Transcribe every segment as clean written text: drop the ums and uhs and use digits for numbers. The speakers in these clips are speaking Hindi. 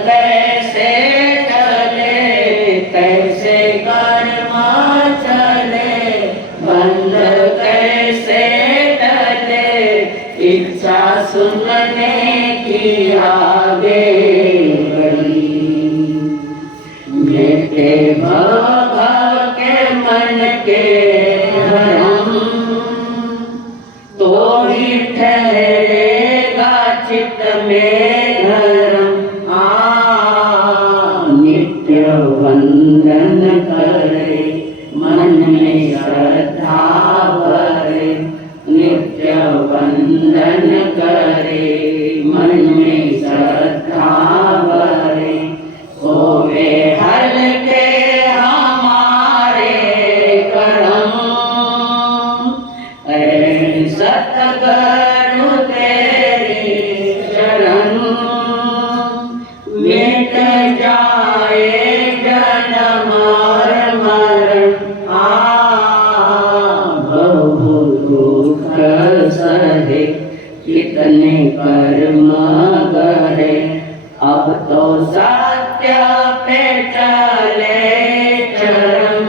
कैसे टले, कैसे कर्म चले, बंध कैसे टले, इच्छा सुनने की आगे बढ़ी। मेरे भव के मन के भ्रम, तो ही ठहरेगा चित्त में धर्म। नित्य वंदन करे, मन में श्रद्धा भरे, नित्य वंदन करे, मन में श्रद्धा भरे। होवे हल्के हमारे कर्म, ऐ सतगुरु तेरी शरण। मिट जाए जन्म और मरण, बहु दुख सहे, कितने कर्म गहे। अब तो सत्य पे चले चरण,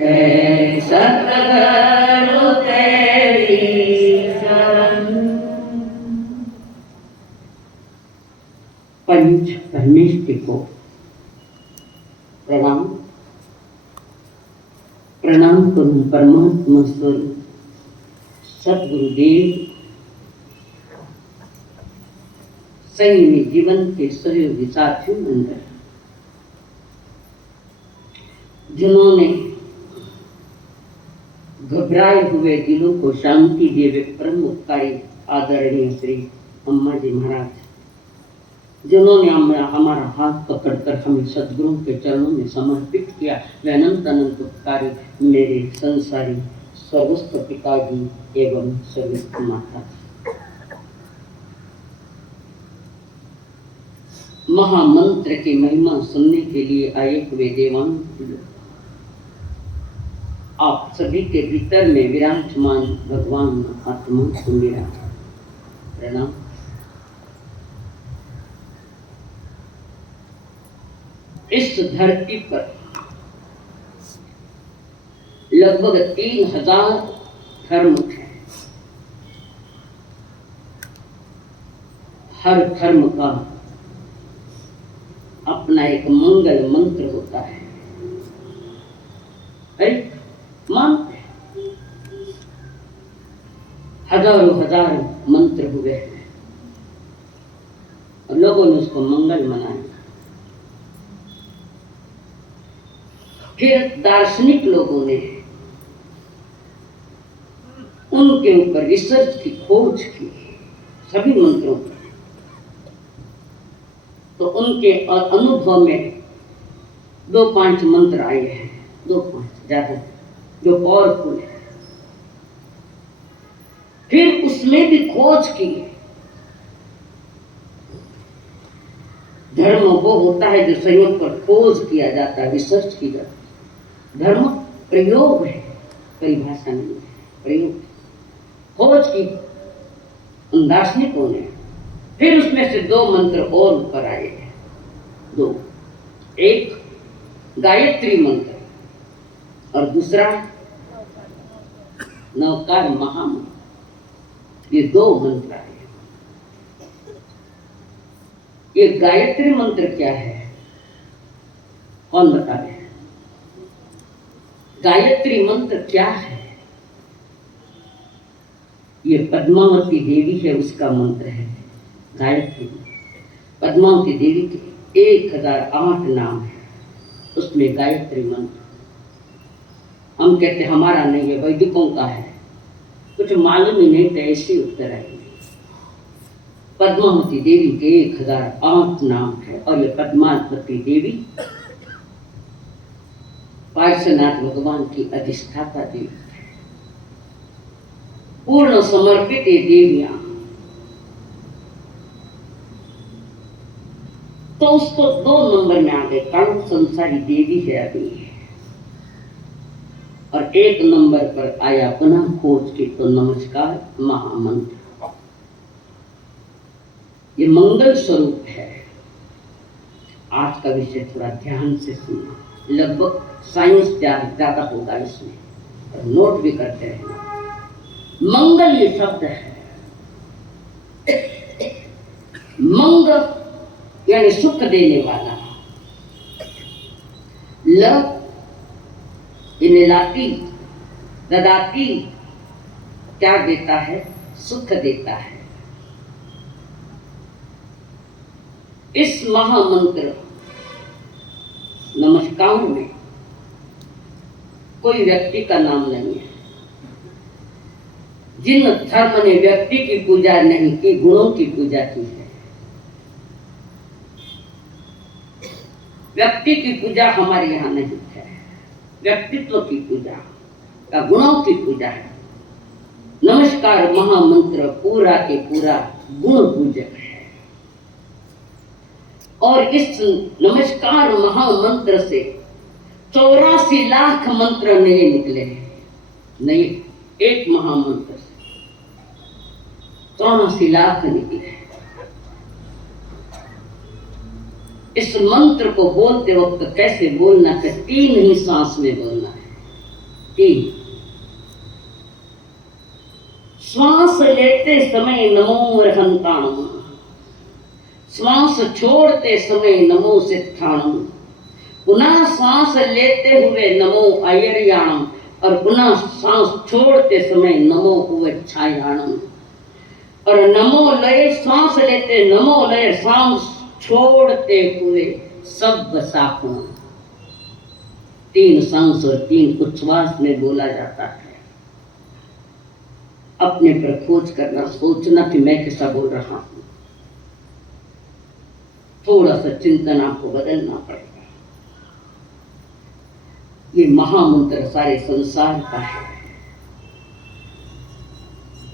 है सतगुरु तेरी शरण। पंच परमेष्टि को प्रणाम। प्रणाम करूं परमात्मा स्वरूप सतगुरुदेव, संयमी जीवन के सहयोगी साथियों मंडल, जिन्होंने घबराए हुए दिलों को शांति देवे परम उपकारी आदरणीय श्री अम्मा जी महाराज, जिन्होंने हमारा हाथ पकड़कर हमें सद्गुरुओं के चरणों में समर्पित किया। वे अनंत अनंत उपकारी मेरे संसारी स्वर्गस्थ पिताजी एवं स्वर्गस्थ माता। महामंत्र की महिमा सुनने के लिए आए हुए देवान, आप सभी के भीतर में विराजमान भगवान आत्मा को मेरा प्रणाम। इस धरती पर लगभग 3000 धर्म हैं। हर धर्म का अपना एक मंगल मंत्र होता है। मंत्र हजारों हजार मंत्र हुए हैं और लोगों ने उसको मंगल मनाया। फिर दार्शनिक लोगों ने उनके ऊपर रिसर्च की, खोज की, सभी मंत्रों पर। तो उनके अनुभव में 2-5 मंत्र आए हैं, 2-5 ज्यादा, जो पावरफुल है। फिर उसमें भी खोज की। धर्म वो होता है जो संयोग पर खोज किया जाता है, रिसर्च की जाती है। धर्म प्रयोग है, परिभाषा नहीं है, प्रयोग। खोज की उन दार्शनिकों ने। फिर उसमें से 2 मंत्र और ऊपर आए हैं, 2। एक गायत्री मंत्र और दूसरा नवकार महामंत्र। ये 2 मंत्र आए। ये गायत्री मंत्र क्या है, कौन बता रहे हैं? गायत्री मंत्र क्या है? ये पद्मावती देवी है, उसका मंत्र है गायत्री। पद्मावती देवी के 1008 नाम है, उसमें गायत्री मंत्र। हम कहते हमारा नहीं है, वैदिकों का है। कुछ मालूम ही नहीं तो ऐसे उत्तर आएंगे। पद्मावती देवी के 1008 नाम है और ये पद्मावती देवी पार्श्वनाथ भगवान की अधिष्ठाता देवी है। पूर्ण समर्पित ये देवियां, तो उसको 2 नंबर में आ गए, कारण संसारी देवी है अभी। और 1 नंबर पर आया पुनः खोज की, तो नमस्कार महामंत्र। ये मंगल स्वरूप है। आज का विषय थोड़ा ध्यान से सुनना, लगभग साइंस ज्यादा होगा इसमें, और नोट भी करते रहना। मंगल ये शब्द है, मंग यानी सुख देने वाला, ल यानी लाती ददाती, क्या देता है? सुख देता है। इस महामंत्र नमस्कार में कोई व्यक्ति का नाम नहीं है। जिन धर्म ने व्यक्ति की पूजा नहीं की, गुणों की पूजा की है। व्यक्ति की पूजा हमारे यहाँ नहीं है, व्यक्तित्व की पूजा या गुणों की पूजा है। नमस्कार महामंत्र पूरा के पूरा गुण पूजक है। और इस नमस्कार महामंत्र से 84 लाख मंत्र नए निकले हैं। नए एक महामंत्र से 84 लाख निकले। इस मंत्र को बोलते वक्त कैसे बोलना है? 3 ही सांस में बोलना है। 3 श्वास लेते समय नमो रहंताणम, श्वास छोड़ते समय नमो सिद्धाणम, पुनः श्वास लेते हुए नमो अयर्याणम, और पुनः श्वास छोड़ते समय नमो उच्छायाणम। और नमो लय, श्वास लेते नमो लय, श्वास छोड़ते हुए सब साखुण। 3 सांस और 3 उच्छ्वास में बोला जाता है। अपने पर खोज करना, सोचना कि मैं कैसा बोल रहा हूं। थोड़ा सा चिंतन आपको बदलना पड़ेगा। ये महामंत्र सारे संसार का है।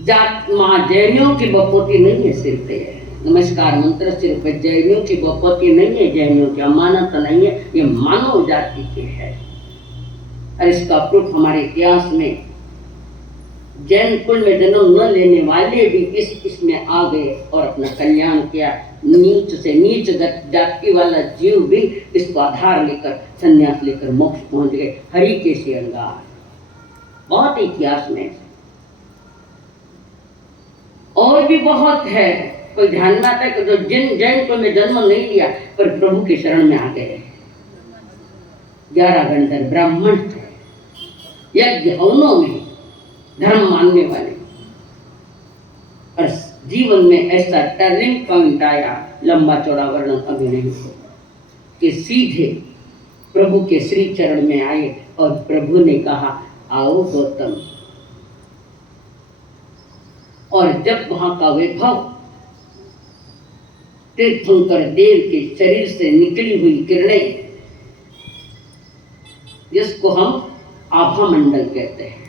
जात मां जैनियों की बपोती नहीं है सिर्फ ये नमस्कार मंत्र, सिर्फ जैनियों की बपोती नहीं है, जैनियों की अमानत नहीं है, ये मानव जाति के है। और इसका प्रूफ हमारे इतिहास में जैन कुल में जन्म न लेने वाले भी इसमें आ गए और अपना कल्याण किया। नीच से नीच जाति वाला जीव भी इसको आधार लेकर संन्यास लेकर मोक्ष पहुंच गए। हरि के श्रृंगार बहुत इतिहास में और भी बहुत है। कोई ध्यान में आता है कि जो जैन कुल में जन्म नहीं लिया पर प्रभु के शरण में आ गए। 11 गंधर्व ब्राह्मण थे, यज्ञ हवनों में धर्म मानने वाले, और जीवन में ऐसा टर्निंग पॉइंट आया, लंबा चौड़ा वर्णन अभी नहीं होगा, कि सीधे प्रभु के श्री चरण में आए और प्रभु ने कहा आओ गौतम। और जब वहां का वैभव तीर्थंकर देव के शरीर से निकली हुई किरणें, जिसको हम आभा मंडल कहते हैं,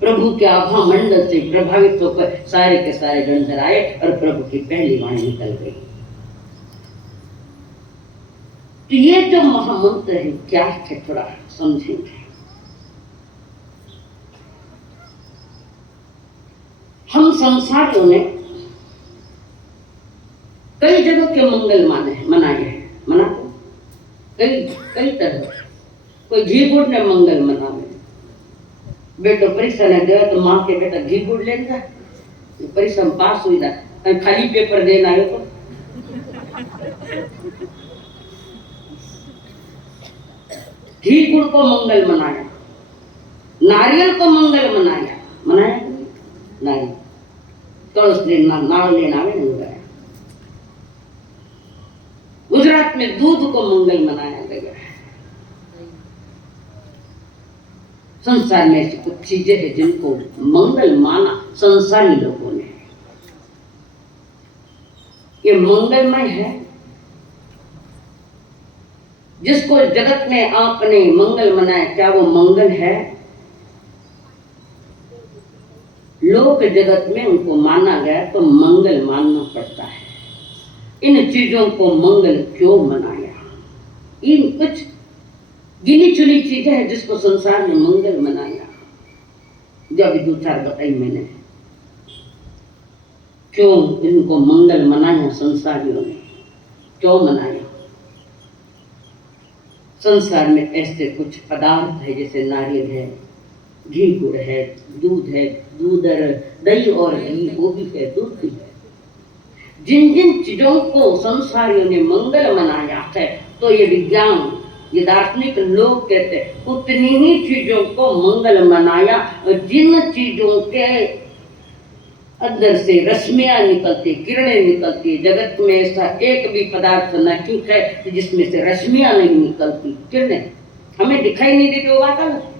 प्रभु के आभा मंडल से प्रभावित होकर सारे के सारे गंधर्व आए और प्रभु की पहली वाणी निकल गई। तो ये जो महामंत्र है क्या है, थोड़ा समझेंगे। हम संसारियों ने कई जगह के मंगल मनाए हैं, मना कई तरह। कोई घी गुड़ ने मंगल मनाए, बेटो परीक्षा ने दिया तो माँ के बेटा घी गुड़ लेना, परीक्षा में पास हुई था, खाली पेपर देना है तो घी गुड़ को मंगल मनाया, नारियल को मंगल मनाया नारियल कलश लेना, नाव लेना नहीं गया। गुजरात में दूध को मंगल मनाया गया। संसार में ऐसी कुछ चीजें हैं जिनको मंगल माना संसारी लोगों ने। ये मंगलमय है। जिसको जगत में आपने मंगल मनाया, क्या वो मंगल है? लोक जगत में उनको माना गया तो मंगल मानना पड़ता है। इन चीजों को मंगल क्यों मनाया? इन कुछ गिनी चुनी चीजें हैं जिसको संसार ने मंगल मनाया, जो अभी 2-4 बताई मैंने। क्यों इनको मंगल मनाया संसारियों ने, क्यों मनाया? संसार में ऐसे कुछ पदार्थ है जैसे नारियल है, घी गुड़ है, दूध है, दूध और दही और घी वो भी है, दूध भी है। जिन जिन चीजों को संसारियों ने मंगल मनाया है, तो ये विज्ञान, ये दार्शनिक लोग कहते हैं उतनी ही चीजों को मंगल मनाया। और जिन चीजों के अंदर से रश्मियां निकलती, किरणें निकलती, जगत में ऐसा एक भी पदार्थ नहीं है जिसमें से रश्मियां नहीं निकलती, किरणें हमें दिखाई नहीं देती, वो बात अलग है।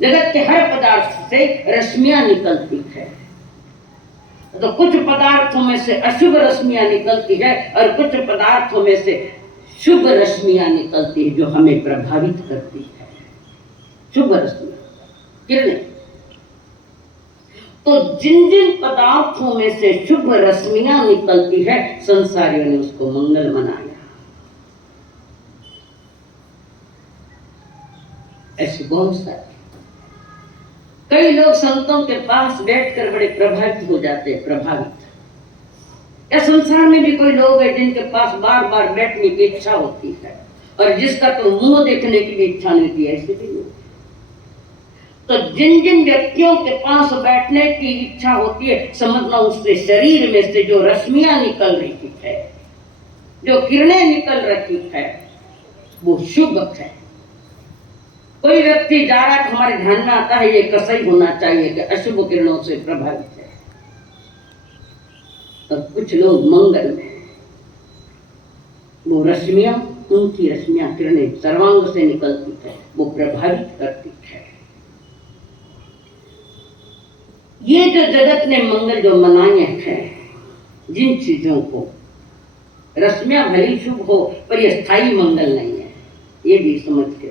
जगत के हर पदार्थ से रश्मियां निकलती है। तो कुछ पदार्थों में से अशुभ रश्मियां निकलती है और कुछ पदार्थों में से शुभ रश्मियां निकलती है जो हमें प्रभावित करती है। शुभ रश्मियां, किरणें। तो जिन जिन पदार्थों में से शुभ रश्मियां निकलती है, संसारियों ने उसको मंगल मनाया। ऐसे बहुत सारे कई लोग संतों के पास बैठकर बड़े प्रभावित हो जाते हैं, प्रभावित। या संसार में भी कोई लोग हैं जिनके पास बार बार बैठने की इच्छा होती है और जिसका तो मुंह देखने की भी इच्छा नहीं होती, ऐसे भी लोग। तो जिन जिन व्यक्तियों के पास बैठने की इच्छा होती है, समझना उसके शरीर में से जो रश्मियां निकल रही है, जो किरणें निकल रही है, वो शुभ है। कोई व्यक्ति जा रहा है, हमारे ध्यान में आता है ये कसई होना चाहिए कि अशुभ किरणों से प्रभावित है। तो कुछ लोग मंगल में, वो रश्मियां, उनकी रश्मियां, किरणें सर्वांग से निकलती है, वो प्रभावित करती है। ये जो जगत ने मंगल जो मनाए हैं, जिन चीजों को, रश्मियां भली शुभ हो पर ये स्थायी मंगल नहीं है, ये भी समझ के।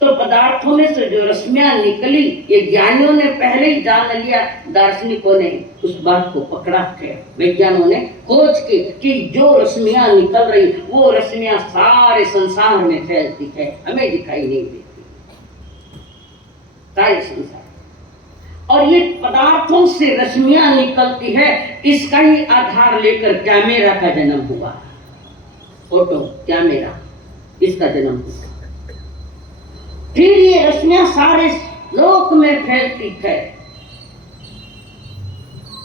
तो पदार्थों में से जो रश्मियां निकली, ये ज्ञानियों ने पहले ही जान लिया, दार्शनिकों ने उस बात को पकड़ा है, वैज्ञानिकों ने खोज की कि जो रश्मियां निकल रही, वो रश्मियां सारे संसार में फैलती है, हमें दिखाई नहीं देती, सारे संसार। और ये पदार्थों से रश्मियां निकलती है, इसका ही आधार लेकर कैमरा का जन्म हुआ। फोटो कैमरा, इसका जन्म हुआ। फिर ये रश्मियां सारे लोक में फैलती है।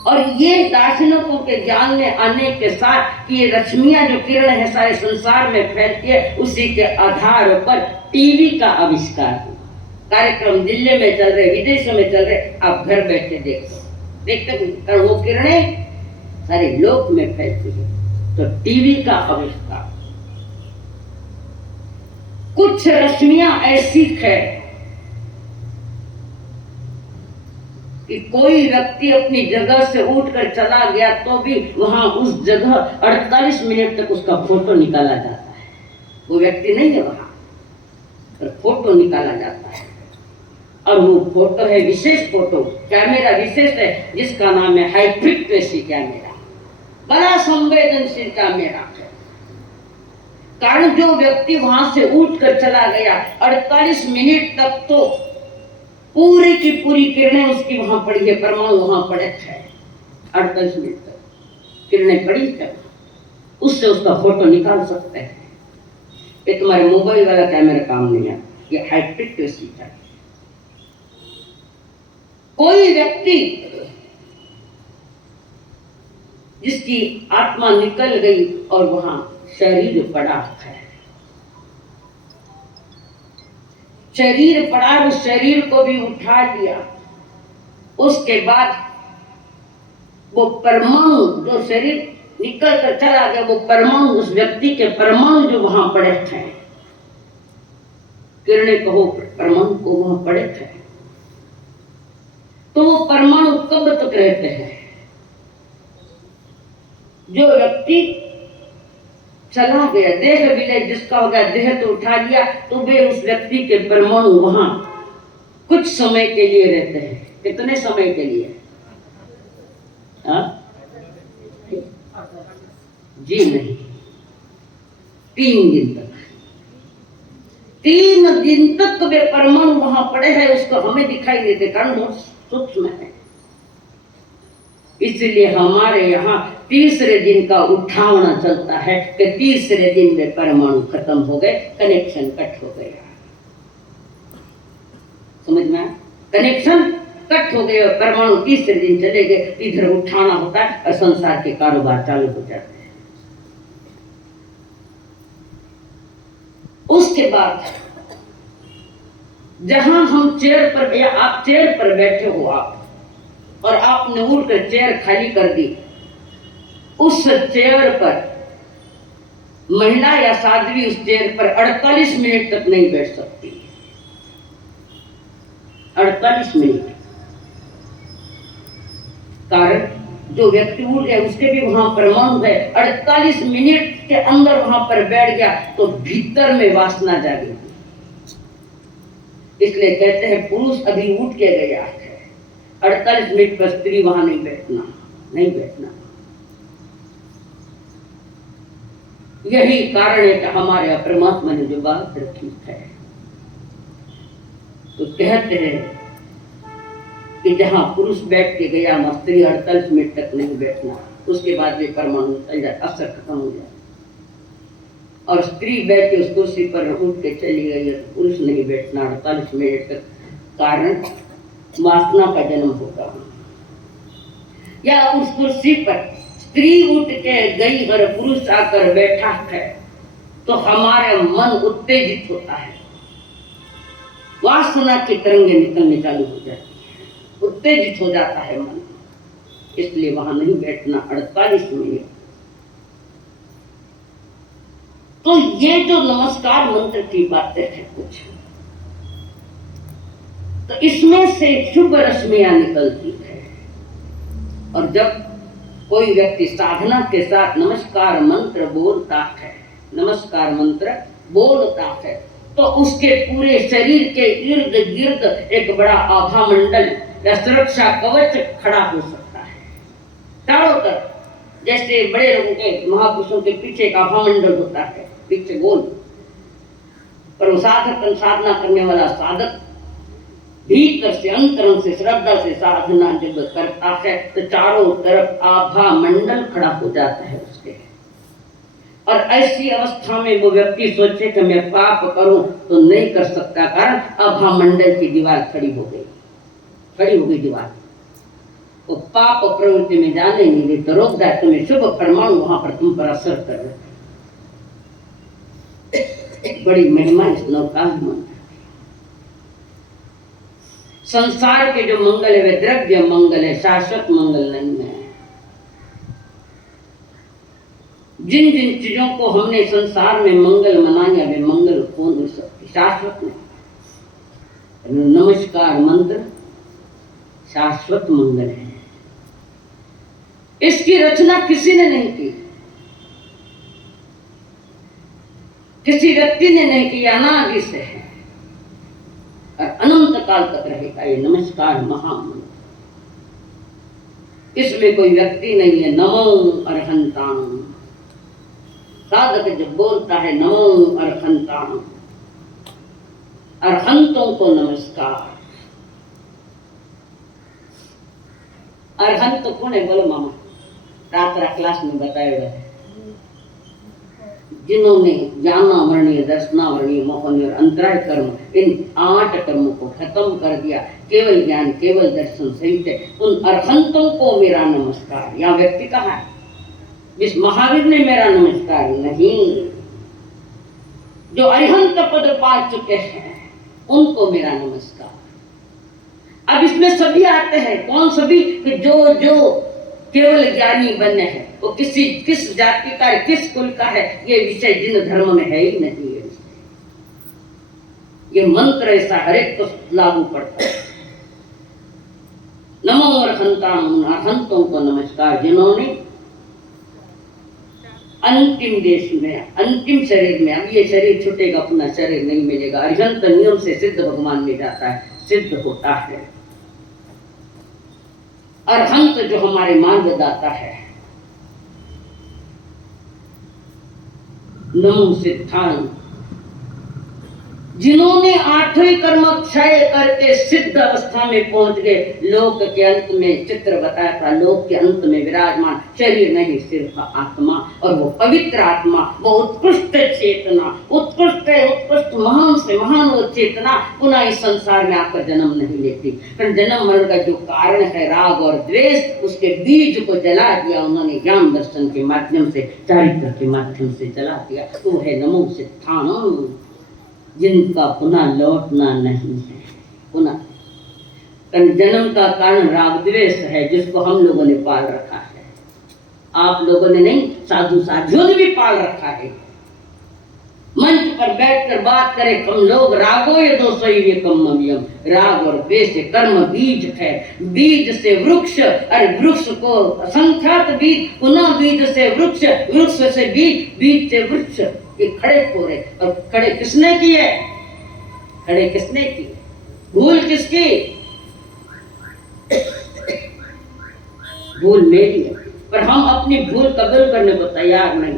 और ये दार्शनिकों के ज्ञान में आने के साथ कि ये रश्मियां जो किरण है सारे संसार में फैलती है, उसी के आधार पर टीवी का आविष्कार हुआ। कार्यक्रम दिल्ली में चल रहे, विदेशों में चल रहे, आप घर बैठे देखते कारण वो किरणें सारे लोक में फैलती है। तो टीवी का आविष्कार। कुछ रश्मियां ऐसी है कि कोई व्यक्ति अपनी जगह से उठकर चला गया तो भी वहां उस जगह 48 मिनट तक उसका फोटो निकाला जाता है। वो व्यक्ति नहीं है वहां, पर फोटो निकाला जाता है। और वो फोटो है विशेष फोटो, कैमरा विशेष है जिसका नाम है हाई फ्रीक्वेंसी कैमरा, बड़ा संवेदनशील कैमरा है। कारण जो व्यक्ति वहां से उठकर चला गया 48 मिनट तक तो पूरी की पूरी किरणें उसकी वहां पड़ी है, परमाणु वहां पड़े है, 48 मिनट तक किरणें पड़ी है, उससे उसका फोटो निकाल सकते हैं। ये तुम्हारे मोबाइल वाला कैमरा काम नहीं है, ये हाई फ्रीक्वेंसी है। कोई व्यक्ति जिसकी आत्मा निकल गई और वहां शरीर पड़ा है, शरीर पड़ा, उस शरीर को भी उठा लिया, उसके बाद वो परमाणु जो शरीर निकल कर चला गया, वो परमाणु, उस व्यक्ति के परमाणु जो वहां पड़े थे, किरणें कहो परमाणु को वहां पड़े थे, तो वो परमाणु कब तक रहते हैं? जो व्यक्ति चला गया, देह विलय जिसका हो गया, देह तो उठा लिया, तो वे उस व्यक्ति के परमाणु वहां कुछ समय के लिए रहते हैं। कितने समय के लिए? जी नहीं, 3 दिन तक। 3 दिन तक वे परमाणु वहां पड़े हैं, उसको हमें दिखाई नहीं देते, कारण बहुत सूक्ष्म है। इसलिए हमारे यहाँ तीसरे दिन का उठावना चलता है कि तीसरे दिन में परमाणु खत्म हो गए, कनेक्शन कट हो गया। समझ में आया? कनेक्शन कट हो गए और परमाणु तीसरे दिन चले गए, इधर उठाना होता है और संसार के कारोबार चालू हो जाते हैं। उसके बाद जहां हम चेयर पर, या आप चेयर पर बैठे हो आप, और आपने उठकर चेयर खाली कर दी, उस चेयर पर महिला या साध्वी उस चेयर पर 48 मिनट तक नहीं बैठ सकती। 48 मिनट। कारण जो व्यक्ति उठ गया उसके भी वहां परमाणु है, 48 मिनट के अंदर वहां पर बैठ गया तो भीतर में वासना जागेगी। इसलिए कहते हैं पुरुष अभी उठ के गया है, 48 मिनट पर स्त्री वहां नहीं बैठना, नहीं बैठना। यही कारण है कि हमारे परमात्मा ने जो बात रखी है, तो कहते हैं कि जहां पुरुष बैठ के गया वहां स्त्री 48 मिनट तक नहीं बैठना, उसके बाद वे परमाणु चल जाए, असर खत्म हो जाए। और स्त्री बैठ के उस कुर्सी पर उठ के चली गई, पुरुष नहीं बैठना 48 मिनट तक, कारण वासना का जन्म होगा। या उस कुर्सी पर स्त्री उठ के गई और पुरुष आकर बैठा है तो हमारा मन उत्तेजित होता है, वासना की तरंगें निकलने चालू हो जाती है, उत्तेजित हो जाता है मन। इसलिए वहां नहीं बैठना 48 मिनट। तो ये जो नमस्कार मंत्र की बातें हैं कुछ, तो इसमें से शुभ रश्मियां निकलती है। और जब कोई व्यक्ति साधना के साथ नमस्कार मंत्र बोलता है, नमस्कार मंत्र बोलता है, तो उसके पूरे शरीर के इर्द गिर्द एक बड़ा आभा मंडल या सुरक्षा कवच खड़ा हो सकता है चारों तरफ। जैसे बड़े लोगों के, महापुरुषों के पीछे एक आभा मंडल होता है, पीछे गोल, पर वो साधक साधना करने वाला साधक भीतर से, अंतरंग से, श्रद्धा से साधना जब करता है तो चारों तरफ आभा मंडल खड़ा हो जाता है उसके। और ऐसी अवस्था में वो व्यक्ति सोचे कि मैं पाप करूं तो नहीं कर सकता, कारण आभा मंडल की दीवार खड़ी हो गई दीवार। वो पाप प्रवृत्ति में जाने नहीं दे तो रोक दे, तुम्हें शुभ परमाणु वहां पर तुम पर असर कर रहे। बड़ी महिमा इस नौका में। संसार के जो मंगल है वे द्रव्य मंगल है, शाश्वत मंगल नहीं है। जिन जिन चीजों को हमने संसार में मंगल मनाया वे मंगल हो नहीं सकती, शाश्वत नहीं। नमस्कार मंत्र शाश्वत मंगल है। इसकी रचना किसी ने नहीं की, किसी व्यक्ति ने नहीं किया, अनादि से है और अनंत काल तक रहेगा ये नमस्कार महामंत्र। इसमें कोई व्यक्ति नहीं है। नमो अरहंतां, साधक जब बोलता है नमो अरहंतां, अरहंतों को नमस्कार। अरहंत कौन है बोलो मामा? रात क्लास में बताया हुआ है, जिन्होंने ज्ञानावरणीय, दर्शनावरणीय, मोहनीय और अंतराय कर्म, इन 8 कर्मों को खत्म कर दिया, केवल ज्ञान केवल दर्शन सहित है, उन अरहंतों को मेरा नमस्कार। यहाँ व्यक्ति कहा है जिस महावीर ने मेरा नमस्कार नहीं, जो अरिहंत पद पा चुके हैं उनको मेरा नमस्कार। अब इसमें सभी आते हैं, कौन सभी? कि जो जो केवल ज्ञानी बने हैं, वो किस जाति का है, किस कुल का है, ये विषय जिन धर्म में है ही नहीं है। ये मंत्र ऐसा हरेक को लागू पड़ता है। नमो अरहंतां, अरहंतों को नमस्कार, जिन्होंने अंतिम देश में, अंतिम शरीर में, अब ये शरीर छूटेगा, अपना शरीर नहीं मिलेगा। अरिहंत नियम से सिद्ध भगवान में जाता है, सिद्ध होता है। अरहंत जो हमारे मार्गदाता है, नमो सिद्धांत, जिन्होंने आठवें कर्म क्षय करके सिद्ध अवस्था में पहुंच गए, लोक के अंत में चित्र बताया था, लोक के अंत में विराजमान शरीर नहीं सिर्फ आत्मा, और वो पवित्र आत्मा, वो उत्कृष्ट चेतना, उत्कृष्ट महान से महान वो चेतना पुनः इस संसार में आकर जन्म नहीं लेती। पर जन्म मरण का जो कारण है राग और द्वेष, उसके बीज को जला दिया उन्होंने ज्ञान दर्शन के माध्यम से, चारित्र के माध्यम से जला दिया। तो है नमो सिद्धाणम, जिनका पुनः लौटना नहीं है। पुनः जन्म का कारण राग द्वेष है, जिसको हम लोगों ने पाल रखा है। आप लोगों ने नहीं, साधु साधियों ने भी पाल रखा है। मंच पर बैठकर बात करें हम लोग, रागो ये दोषो ये कम्मव्यम, राग और द्वेष कर्म बीज है, बीज से वृक्ष, अरे वृक्ष को असंख्यात बीज, पुनः बीज से वृक्ष, वृक्ष से बीज, बीज से वृक्ष, ये खड़े पूरे। और खड़े किसने किए? खड़े किसने किए? भूल किसकी? भूल मेरी है, पर हम अपनी भूल कबूल करने को तैयार नहीं।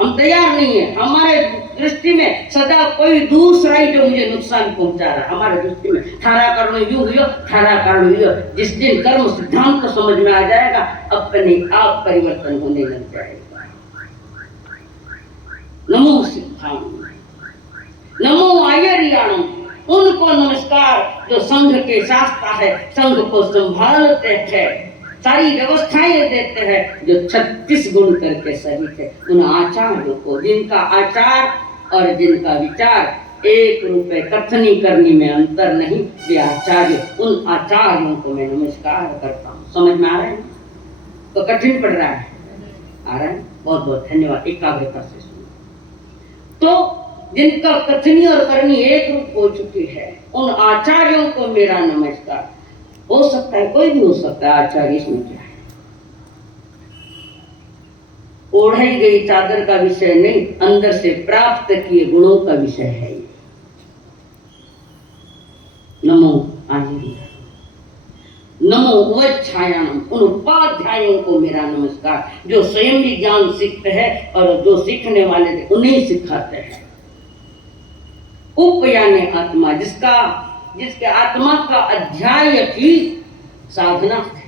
हम तैयार नहीं है। हमारे दृष्टि में सदा कोई दूसरा ही जो मुझे नुकसान पहुंचा रहा है। हमारे दृष्टि में थारा कारण यूं हुआ, थारा कारण हुआ। जिस दिन कर्म सिद्धांत को समझ में आ जाएगा, अपने आप परिवर्तन होने लग जाएगा। नमो सिद्धांत, नमो आयर्याणम, उनको नमस्कार जो संघ के शास्त्र है, संघ को संभालते हैं, सारी व्यवस्थाएं देते हैं, जो 36 गुण करके सहित है। उन आचार्यों को, जिनका आचार और जिनका विचार एक रूप है, कथनी करनी में अंतर नहीं, वे आचार्य, उन आचार्यों को मैं नमस्कार करता हूँ। समझ में आ रहा है? तो कठिन पड़ रहा है? आ रहा है? बहुत बहुत धन्यवाद, एकाग्रता से सुनो। तो जिनका कथनी और करनी एक रूप हो चुकी है, उन आचार्यों को मेरा नमस्कार। हो सकता है कोई भी हो सकता है आचार्य, इसमें क्या है? ओढ़ी गई चादर का विषय नहीं, अंदर से प्राप्त किए गुणों का विषय है ये। नमो आचार्य, नमो उपाध्यायाम, उन उपाध्यायों को मेरा नमस्कार, जो स्वयं भी ज्ञान सीखते हैं और जो सीखने वाले थे उन्हें सिखाते हैं। उप यानी आत्मा, जिसके आत्मा का अध्याय की साधना है,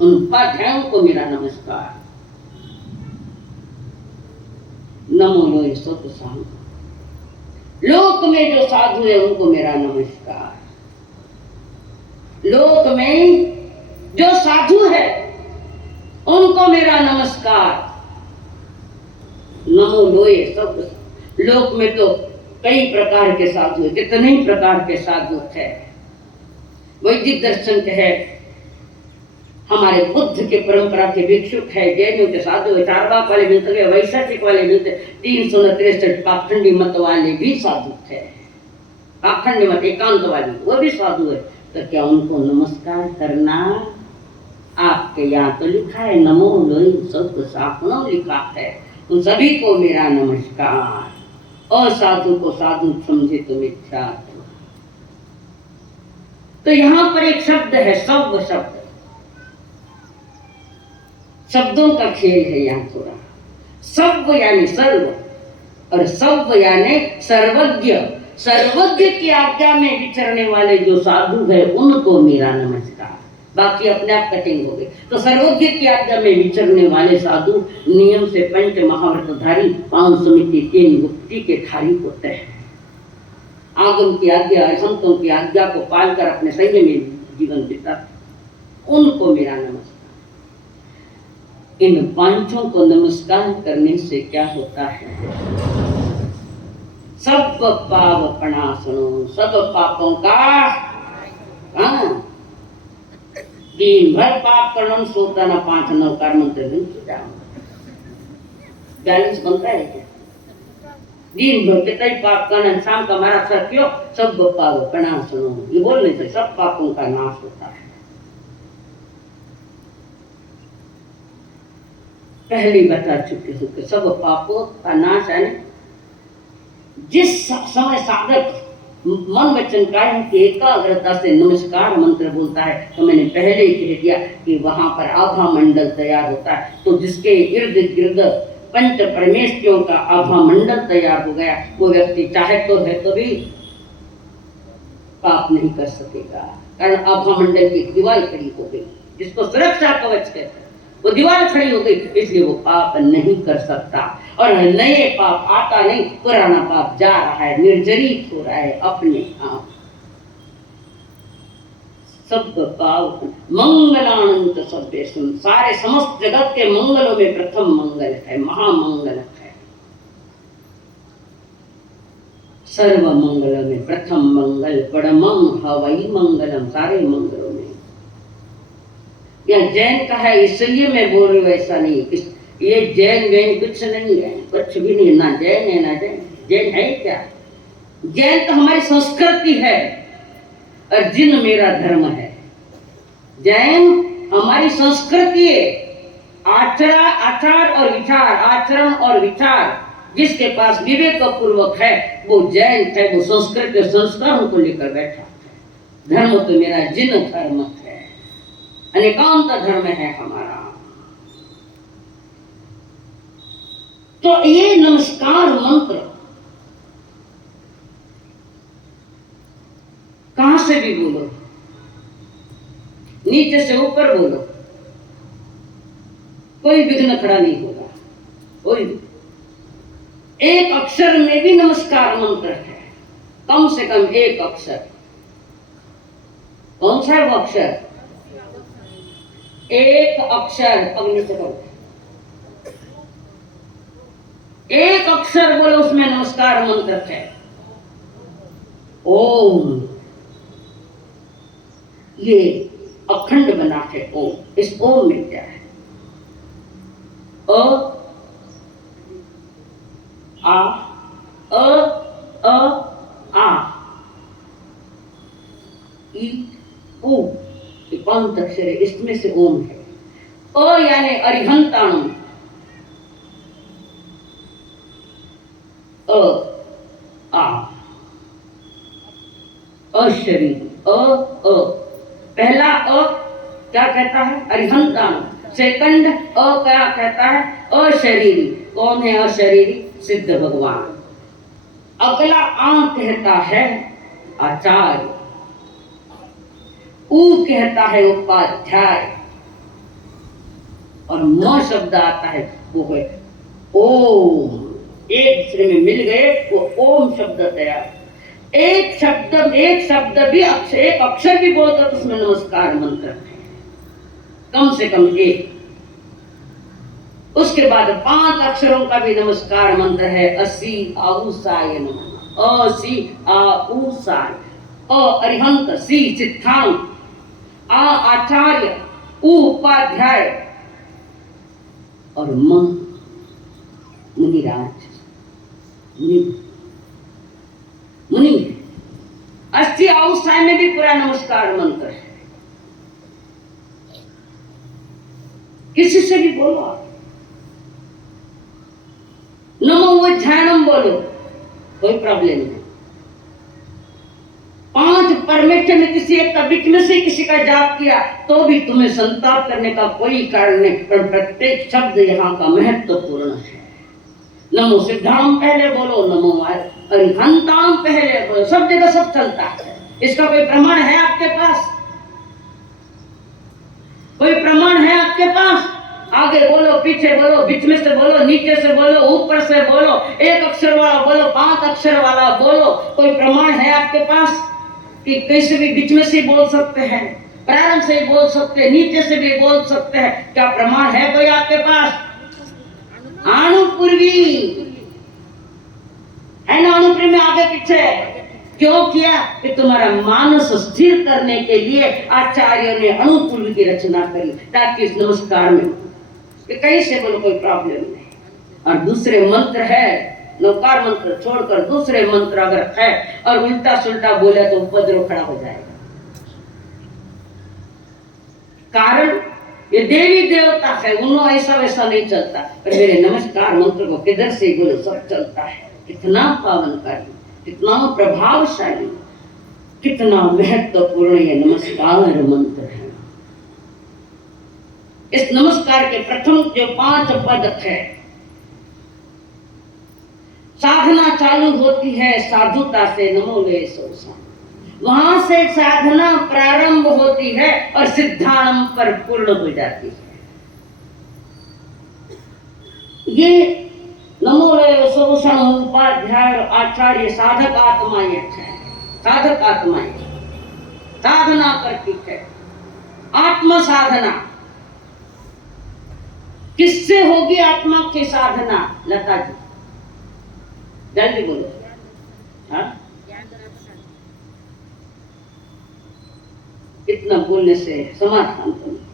उन उपाध्यायों को मेरा नमस्कार। नमो लोय सत साधु, लोक में जो साधु है उनको मेरा नमस्कार। लोक में जो साधु है उनको मेरा नमस्कार। नमो लोय सत, लोक में तो कई प्रकार के साधु है, कितने ही प्रकार के साधु है। वैदिक दर्शन के है, हमारे बुद्ध के परंपरा के भिक्षुक है, जैनियों के साधु है, चारवाक वाले मिलते हैं, वैशेषिक वाले मिलते, 363 पाखंडी मत वाले भी साधु है। पाखंडी मत एकांत वाले वो भी साधु है। तो क्या उनको नमस्कार करना? आपके यहाँ तो लिखा है नमो लोय सत साधु लिखा है, उन सभी को मेरा नमस्कार। असाधु को साधु समझे तो मिथ्या। तो यहाँ पर एक शब्द है, सव्व शब्द, शब्दों का खेल है यहाँ थोड़ा। सव्व यानी सर्व और सव्व यानी सर्वज्ञ। सर्वज्ञ की आज्ञा में विचरने वाले जो साधु है उनको मेरा नमस्कार। बाकी अपने आप कटिंग हो गई। तो सर्वज्ञ की आज्ञा में विचरने वाले साधु नियम से पंच महाव्रतधारी, 5 समिति 3 गुप्ती के धारी होते हैं। आगम की आज्ञा, संतों की आज्ञा को पालकर अपने संयम में जीवन बिताते, उनको मेरा नमस्कार। इन पांचों को नमस्कार करने से क्या होता है? सब पाप प्रणाशनो, सब पापों का दिन भर पाप करना, सोता ना 5-9 कर्म बैलेंस बनता है क्या? दिन भर कितना ही पाप करना, शाम का हमारा सर क्यों? सब पाप प्रणाशनो, ये बोलने से सब पापों का नाश होता है। पहले बता चुके हो कि सब पापों का नाश है। जिस समय साधक मन वचन काया की एकाग्रता से नमस्कार मंत्र बोलता है, तो मैंने पहले ही कह दिया कि वहां पर आभा मंडल तैयार होता है। तो जिसके इर्द गिर्द पंच परमेश्वरों का आभा मंडल तैयार हो गया। वो व्यक्ति चाहे तो है तो भी पाप नहीं कर सकेगा, कारण आभा मंडल की दीवार खड़ी हो गई, जिसको सुरक्षा कवच कहते हैं, वो दीवार खड़ी हो गई, इसलिए वो पाप नहीं कर सकता। और नए पाप आता नहीं, पुराना पाप जा रहा है, निर्जरित हो रहा है अपने आप। सब पाप मंगलानंत सर्वेषु, सारे समस्त जगत के मंगलों में प्रथम मंगल है, महामंगल है। सर्व मंगल में प्रथम मंगल, परमं हवै मंगलम, सारे मंगलों में। यह जैन का है, इसलिए मैं बोल रही हूँ, ऐसा नहीं। ये जैन वैन कुछ नहीं है, कुछ भी नहीं, ना जैन है ना जैन। जैन है क्या? जैन तो हमारी संस्कृति है, और जिन मेरा धर्म है। जैन हमारी संस्कृति है, आचार और विचार, आचरण और विचार जिसके पास विवेक पूर्वक है वो जैन है, वो संस्कृत संस्कारों को लेकर बैठा है। धर्म तो मेरा जिन धर्म है, अनेकांत धर्म है हमारा। तो ये नमस्कार मंत्र कहां से भी बोलो, नीचे से ऊपर बोलो, कोई विघ्न खड़ा नहीं होगा। कोई एक अक्षर में भी नमस्कार मंत्र है, कम से कम एक अक्षर। कौन सा है वो अक्षर? एक अक्षर, पगली से करो, एक अक्षर बोलो, उसमें नमस्कार मंत्र है, ओम। ये अखंड बना है ओम। इस ओम में क्या है? अ आ अ आ ई उ, पांच अक्षर है, इसमें से ओम है। अ यानी अरिहंताणु, अ आ अशरीरी, पहला अ क्या कहता है? अरिहंताणु। सेकंड अ क्या कहता है? अशरीरी। कौन है अशरीरी? सिद्ध भगवान। अगला आ कहता है आचार्य, उ कहता है उपाध्याय, और म शब्द आता है वो है ओम। एक दूसरे में मिल गए वो ओम शब्द तैयार। एक शब्द भी एक अक्षर भी बोलकर उसमें नमस्कार मंत्र है, कम से कम एक। उसके बाद 5 अक्षरों का भी नमस्कार मंत्र है। असी आउसाय नमः, असी आउसाय, अ अरिहंत, सी सिद्धांत, आ आचार्य, उ उपाध्याय, और म मुनिराज, मुनि। अस्थि आउसाय में भी पूरा नमस्कार मंत्र है। किसी से भी बोलो आप, नमो ध्यानम बोलो, कोई प्रॉब्लम नहीं। 5 परमेश्वर में किसी एक का बीच में से किसी का जाप किया तो भी तुम्हें संताप करने का कोई कारण नहीं, पर प्रत्येक शब्द यहाँ का महत्वपूर्ण है। नमो सिद्धांत पहले बोलो, नमो अरिहंताम पहले बोलो, सब जगह सब चलता है। इसका कोई प्रमाण है आपके पास? कोई प्रमाण है आपके पास? आगे बोलो, पीछे बोलो, बीच में से बोलो, नीचे से बोलो, ऊपर से बोलो, एक अक्षर वाला बोलो, 5 अक्षर वाला बोलो, कोई प्रमाण है आपके पास कि कैसे भी बीच में से बोल सकते हैं, प्रारंभ से बोल सकते हैं, नीचे से भी बोल सकते हैं? क्या प्रमाण है कोई आपके पास? अनुपूर्वी है ना, अनुपूर्वी में आगे पीछे क्यों किया? कि तुम्हारा मानस स्थिर करने के लिए आचार्यों ने अनुपूर्वी की रचना करी, ताकि इस नमस्कार में कहीं से बोलो कोई प्रॉब्लम नहीं। और दूसरे मंत्र है, नौकार मंत्र छोड़कर दूसरे मंत्र अगर है और उल्टा सुल्टा बोले तो उपद्रव खड़ा हो जाएगा। कारण ये देवी देवता है, उन्होंने ऐसा वैसा नहीं चलता, पर मेरे नमस्कार मंत्र को किधर से बोलो सब चलता है। कितना पावनकारी, कितना प्रभावशाली, कितना महत्वपूर्ण ये नमस्कार मंत्र है। इस नमस्कार के प्रथम जो 5 पद है, साधना चालू होती है साधुता से, नमो ले सोसा। वहां से साधना प्रारंभ होती है और सिद्धांत पर पूर्ण हो जाती है। ये नमो ले सोसा उपाध्याय आचार्य साधक आत्माएं है, साधक आत्माएं साधना करती है। आत्म साधना किससे होगी? आत्मा की साधना। लता जी जल्दी बोलो। हाँ, इतना बोलने से समाधान तो नहीं।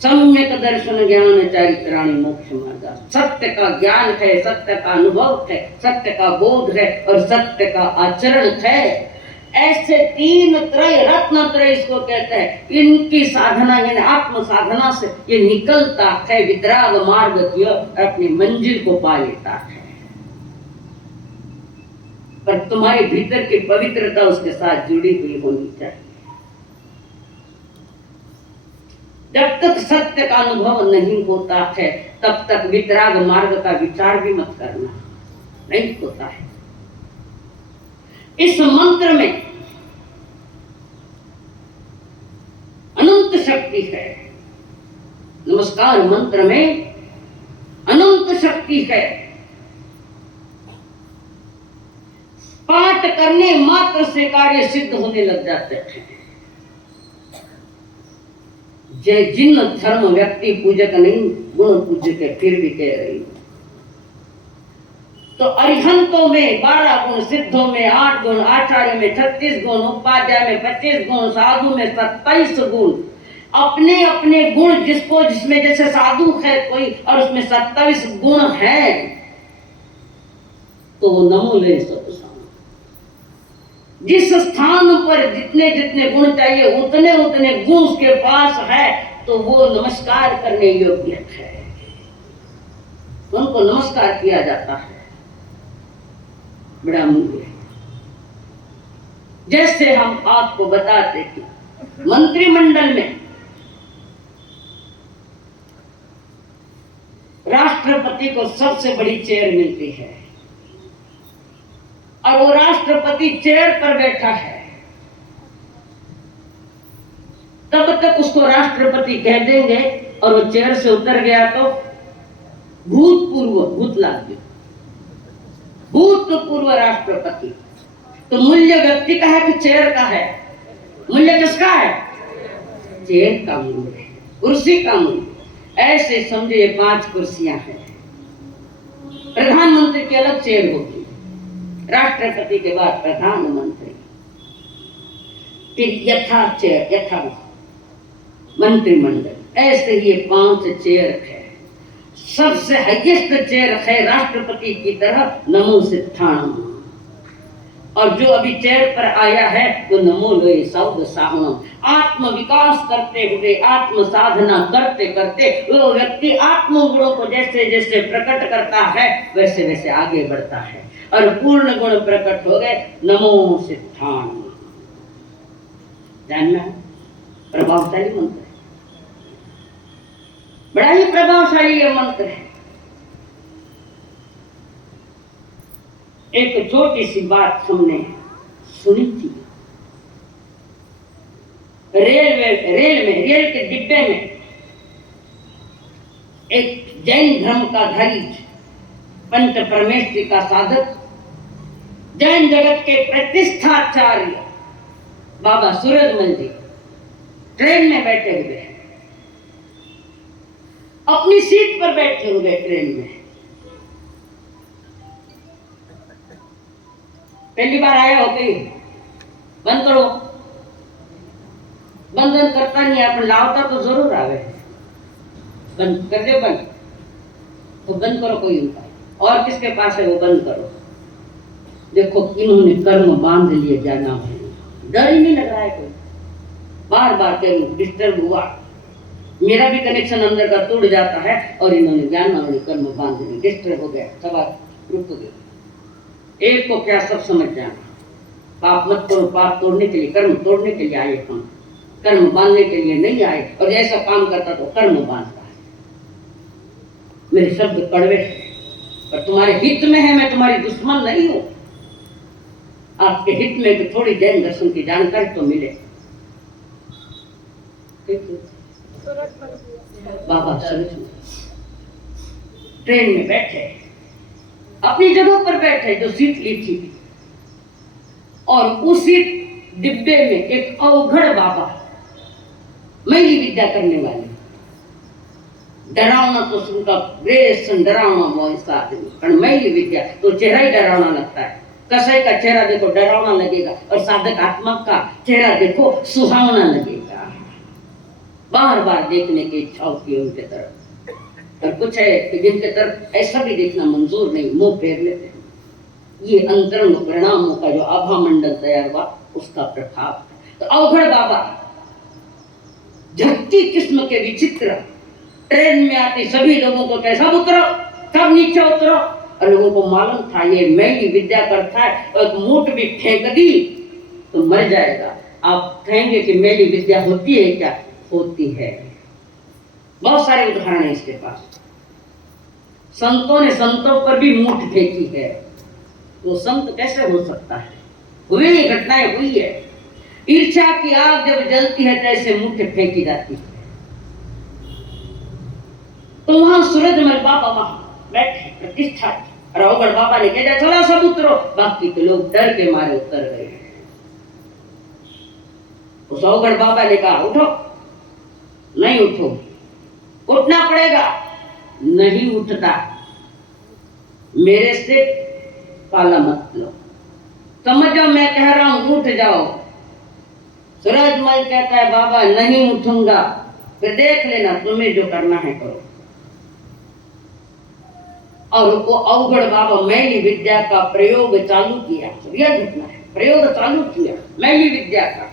सम्यक दर्शन ज्ञान चारित्राणि मोक्ष मार्ग। सत्य का ज्ञान है, सत्य का अनुभव है, सत्य का बोध है और सत्य का आचरण है। ऐसे तीन त्रय, रत्न त्रय इसको कहते हैं। इनकी साधना यानी आत्म साधना से ये निकलता है वितराग मार्ग की ओर, अपनी मंजिल को पा लेता है। पर तुम्हारे भीतर की पवित्रता उसके साथ जुड़ी हुई होनी चाहिए। जब तक सत्य का अनुभव नहीं होता है तब तक वितराग मार्ग का विचार भी मत करना, नहीं होता है। इस मंत्र में अनंत शक्ति है। नमस्कार मंत्र में अनंत शक्ति है। पाठ करने मात्र से कार्य सिद्ध होने लग जाते हैं। जिन धर्म व्यक्ति पूजक नहीं, गुण पूजक है, फिर भी कह रही हूं। तो अरिहंतों में 12 गुण, सिद्धों में 8 गुण, आचार्य में 36 गुण, उपाध्याय में 25 गुण, साधु में 27 गुण। अपने अपने गुण जिसको, जिसमें जैसे साधु है कोई और उसमें 27 गुण है, तो वो नमो ले सो। जिस स्थान पर जितने जितने गुण चाहिए उतने उतने गुण उसके पास है, तो वो नमस्कार करने योग्य है। उनको नमस्कार किया जाता है, बड़ा मूल्य है। जैसे हम आपको बताते कि मंत्रिमंडल में राष्ट्रपति को सबसे बड़ी चेयर मिलती है और वो राष्ट्रपति चेयर पर बैठा है, तब तक उसको राष्ट्रपति कह देंगे और वो चेयर से उतर गया तो भूत लाग गया, भूतपूर्व राष्ट्रपति। तो मूल्य व्यक्ति का है कि चेयर का है? मूल्य किसका है? चेयर का मूल्य है, कुर्सी का मूल्य। ऐसे समझे ये 5 कुर्सियां हैं। प्रधानमंत्री की अलग चेयर होगी, राष्ट्रपति के बाद प्रधानमंत्री, फिर यथा चेयर, यथा मंत्रिमंडल। ऐसे ये 5 चेयर है। सबसे हाईएस्ट चेयर है राष्ट्रपति की तरह नमो सिद्धाणम। और जो अभी चेयर पर आया है वो नमो लोए सौद साहणम। आत्म विकास करते हुए, आत्म साधना करते करते वो व्यक्ति आत्म गुणों को जैसे जैसे प्रकट करता है वैसे वैसे आगे बढ़ता है और पूर्ण गुण प्रकट हो गए। नमो सिद्धाणम। जानना है, प्रभावशाली मंत्र है, बड़ा ही प्रभावशाली ये मंत्र है। एक छोटी सी बात हमने सुनी थी। रेल के डिब्बे में एक जैन धर्म का धारी, पंच परमेश्वरी का साधक, जैन जगत के प्रतिष्ठाचार्य बाबा सूरजमल जी ट्रेन में बैठे हुए हैं, अपनी सीट पर बैठे हुए ट्रेन में। पहली बार आया हो गई, बंद करो, बंद करता नहीं, अपन लावता तो जरूर आवे, बंद कर दो, बंद तो बंद करो, कोई उपाय और किसके पास है वो बंद करो। देखो इन्होंने कर्म बांध लिए जाना है, डर ही नहीं लग रहा है कोई। बार बार करूं डिस्टर्ब हुआ, मेरा भी कनेक्शन अंदर का टूट जाता है और इन्होंने जाना, कर्म बांध लिए, डिस्टर्ब हो गया, सवाल रुक गया। एक को क्या सब समझ जाना, पाप मत करो, पाप तोड़ने के लिए, कर्म तोड़ने के लिए आए हम, कर्म बांधने के लिए नहीं आए। और ऐसा काम करता तो कर्म बांधता है। मेरे शब्द कड़वे हैं, पर तुम्हारे हित में है, मैं तुम्हारी दुश्मन नहीं हूं। आपके हित में तो थोड़ी जैन दर्शन की जानकारी तो मिले। बाबा सूरजमल ट्रेन में बैठे, अपनी जगह पर बैठे जो सीट ली थी, और उसी डिब्बे में एक अवघड़ बाबा, मैली विद्या करने वाले, डरावना तो उनका बेसन डरावना वॉइस का आदमी, पर मैली विद्या तो चेहरा ही डरावना लगता है। कसाई का चेहरा देखो डरावना लगेगा, और साधक आत्मा का चेहरा देखो सुहावना लगेगा। बार बार देखने की इच्छा होती है उनके तरफ, और कुछ है कि जिनके तरफ ऐसा भी देखना मंजूर नहीं, मुंह फेर लेते हैं। ये अंतरंग परिणामों का जो आभा मंडल तैयार हुआ, उसका प्रभाव। तो अवघड़ बाबा झटकी किस्म के विचित्र, ट्रेन में आते सभी लोगों को कैसा उतरो, सब नीचे उतरो, और लोगों को मालूम था ये मैली विद्या करता है, और मूठ भी फेंक दी तो मर जाएगा। आप कहेंगे कि मैली विद्या होती है क्या? होती है। बहुत सारे उदाहरण है इसके पास। संतों ने संतों पर भी मूठ फेंकी है, तो संत कैसे हो सकता है? हुई घटनाएं हुई है। ईर्ष्या की आग जब जलती है तो ऐसे मूठ फेंकी जाती है। तो वहां सूरजमल बाबा वहां बैठे प्रतिष्ठा, और अवघड़ बाबा ने कहा चला सब उतरो, बाकी के लोग डर के मारे उतर गए। उस अवघड़ बाबा ने कहा उठो, नहीं उठो, उठना पड़ेगा, नहीं उठता, मेरे से पाला मत लो, समझो मैं कह रहा हूं उठ जाओ। सूरजमल कहता है बाबा नहीं उठूंगा, फिर देख लेना तुम्हें जो करना है करो। और वो अवघड़ बाबा मैली विद्या का प्रयोग चालू किया। यह घटना है, प्रयोग चालू किया मैली विद्या का,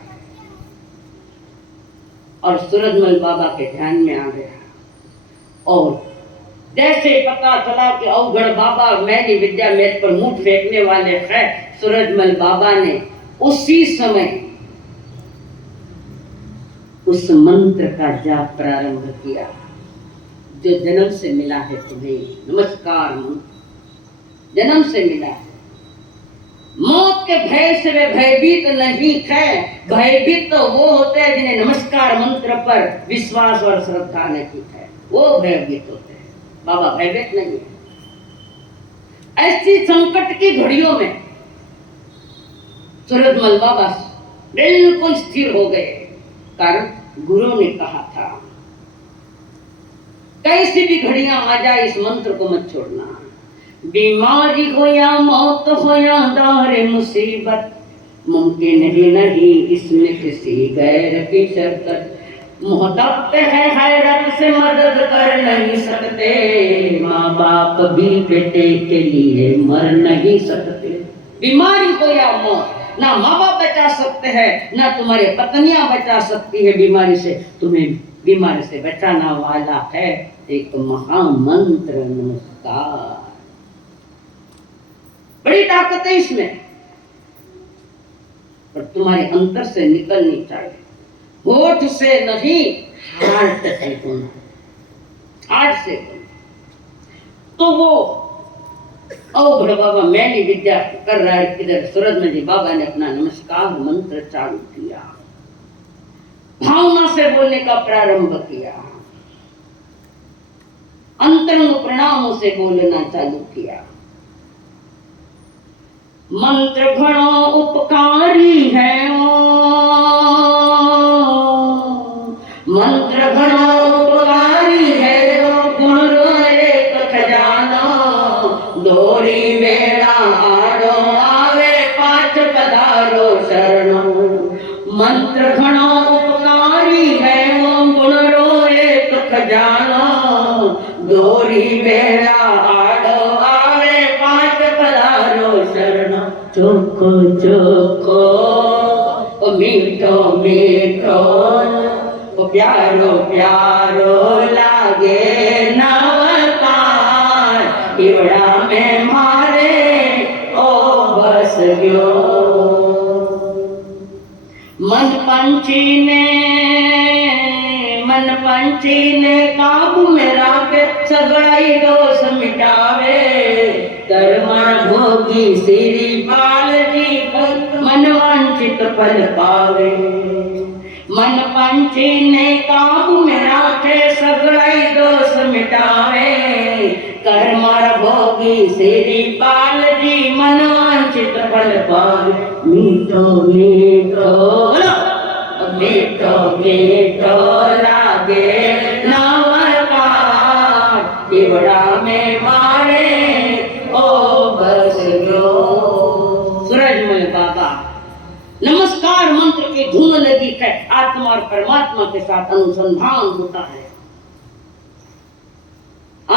और सूरजमल बाबा के ध्यान में आ गया। और जैसे पता चला कि अवघड़ बाबा मैली विद्या मेज पर मुंह फेंकने वाले हैं, सूरजमल बाबा ने उसी समय उस मंत्र का जाप प्रारंभ किया जो जन्म से मिला है तुम्हें। नमस्कार मंत्र जन्म से मिला है। मौत के भय से वे भयभीत नहीं थे। भयभीत तो वो होते हैं जिन्हें नमस्कार मंत्र पर विश्वास और श्रद्धा नहीं है, वो भयभीत होते हैं। बाबा भयभीत नहीं है। ऐसी संकट की घड़ियों में सूरजमल बाबा बिल्कुल स्थिर हो गए, कारण गुरु ने कहा था कैसी भी घड़ियां आ जाए इस मंत्र को मत छोड़ना। बीमारी हो या मौत हो या दारे मुसीबत, मुमकिन ही नहीं इसमें किसी गैर की शरकत। मोहब्बत है हैरत से मदद कर नहीं सकते, माँ बाप भी बेटे के लिए मर नहीं सकते। बीमारी हो या मौत, ना माँ बाप बचा सकते हैं, ना तुम्हारी पत्नियां बचा सकती है बीमारी से। तुम्हें बीमारी से बचाना वाला है एक महामंत्र नमस्कार। बड़ी ताकत है इसमें, पर तुम्हारे अंतर से निकलनी चाहिए। होठ से नहीं, हार्ट से बोलना, हार्ट से बोलना। तो वो अवघड़ बाबा मैली विद्या कर रहा है, इधर सूरजमल जी बाबा ने अपना नमस्कार मंत्र चालू किया, भावना से बोलने का प्रारंभ किया, अंतरंग प्रणामों से बोलना चालू किया। मंत्र घणो उपकारी है, मंत्र घणो उपकारी है, गुण एक खजाना, दोरी बेड़ा आड़ो आवे पाछ पधारो शरणो। मंत्र घणो उपकारी है, गुण एक खजाना, दोरी बेड़ा आड़ो आवे पाछ पधारो शरणो। चोखो चोखो ओ मीठो मीठो ओ प्यारो प्यारो लागे नवकार, इवड़ा में मारे ओ बस गयो। मन पंछी ने मन पंछी ने काबू में राखे सगड़ाई दोष मिटावे कर्मण भोगी श्री पाल जी मन वांछित फल पावे मन पंछी ने काबू में राखे सगड़ाई दोष मिटावे कर्मण भोगी श्री पाल जी मन वांछित फल पावे मीठो मीठो मीठो मीठो लागे नवका दिवड़ा में मारे ओ बस गयो। सूरजमल बाबा नमस्कार मंत्र की धुन लगी है, आत्मा और परमात्मा के साथ अनुसंधान होता है।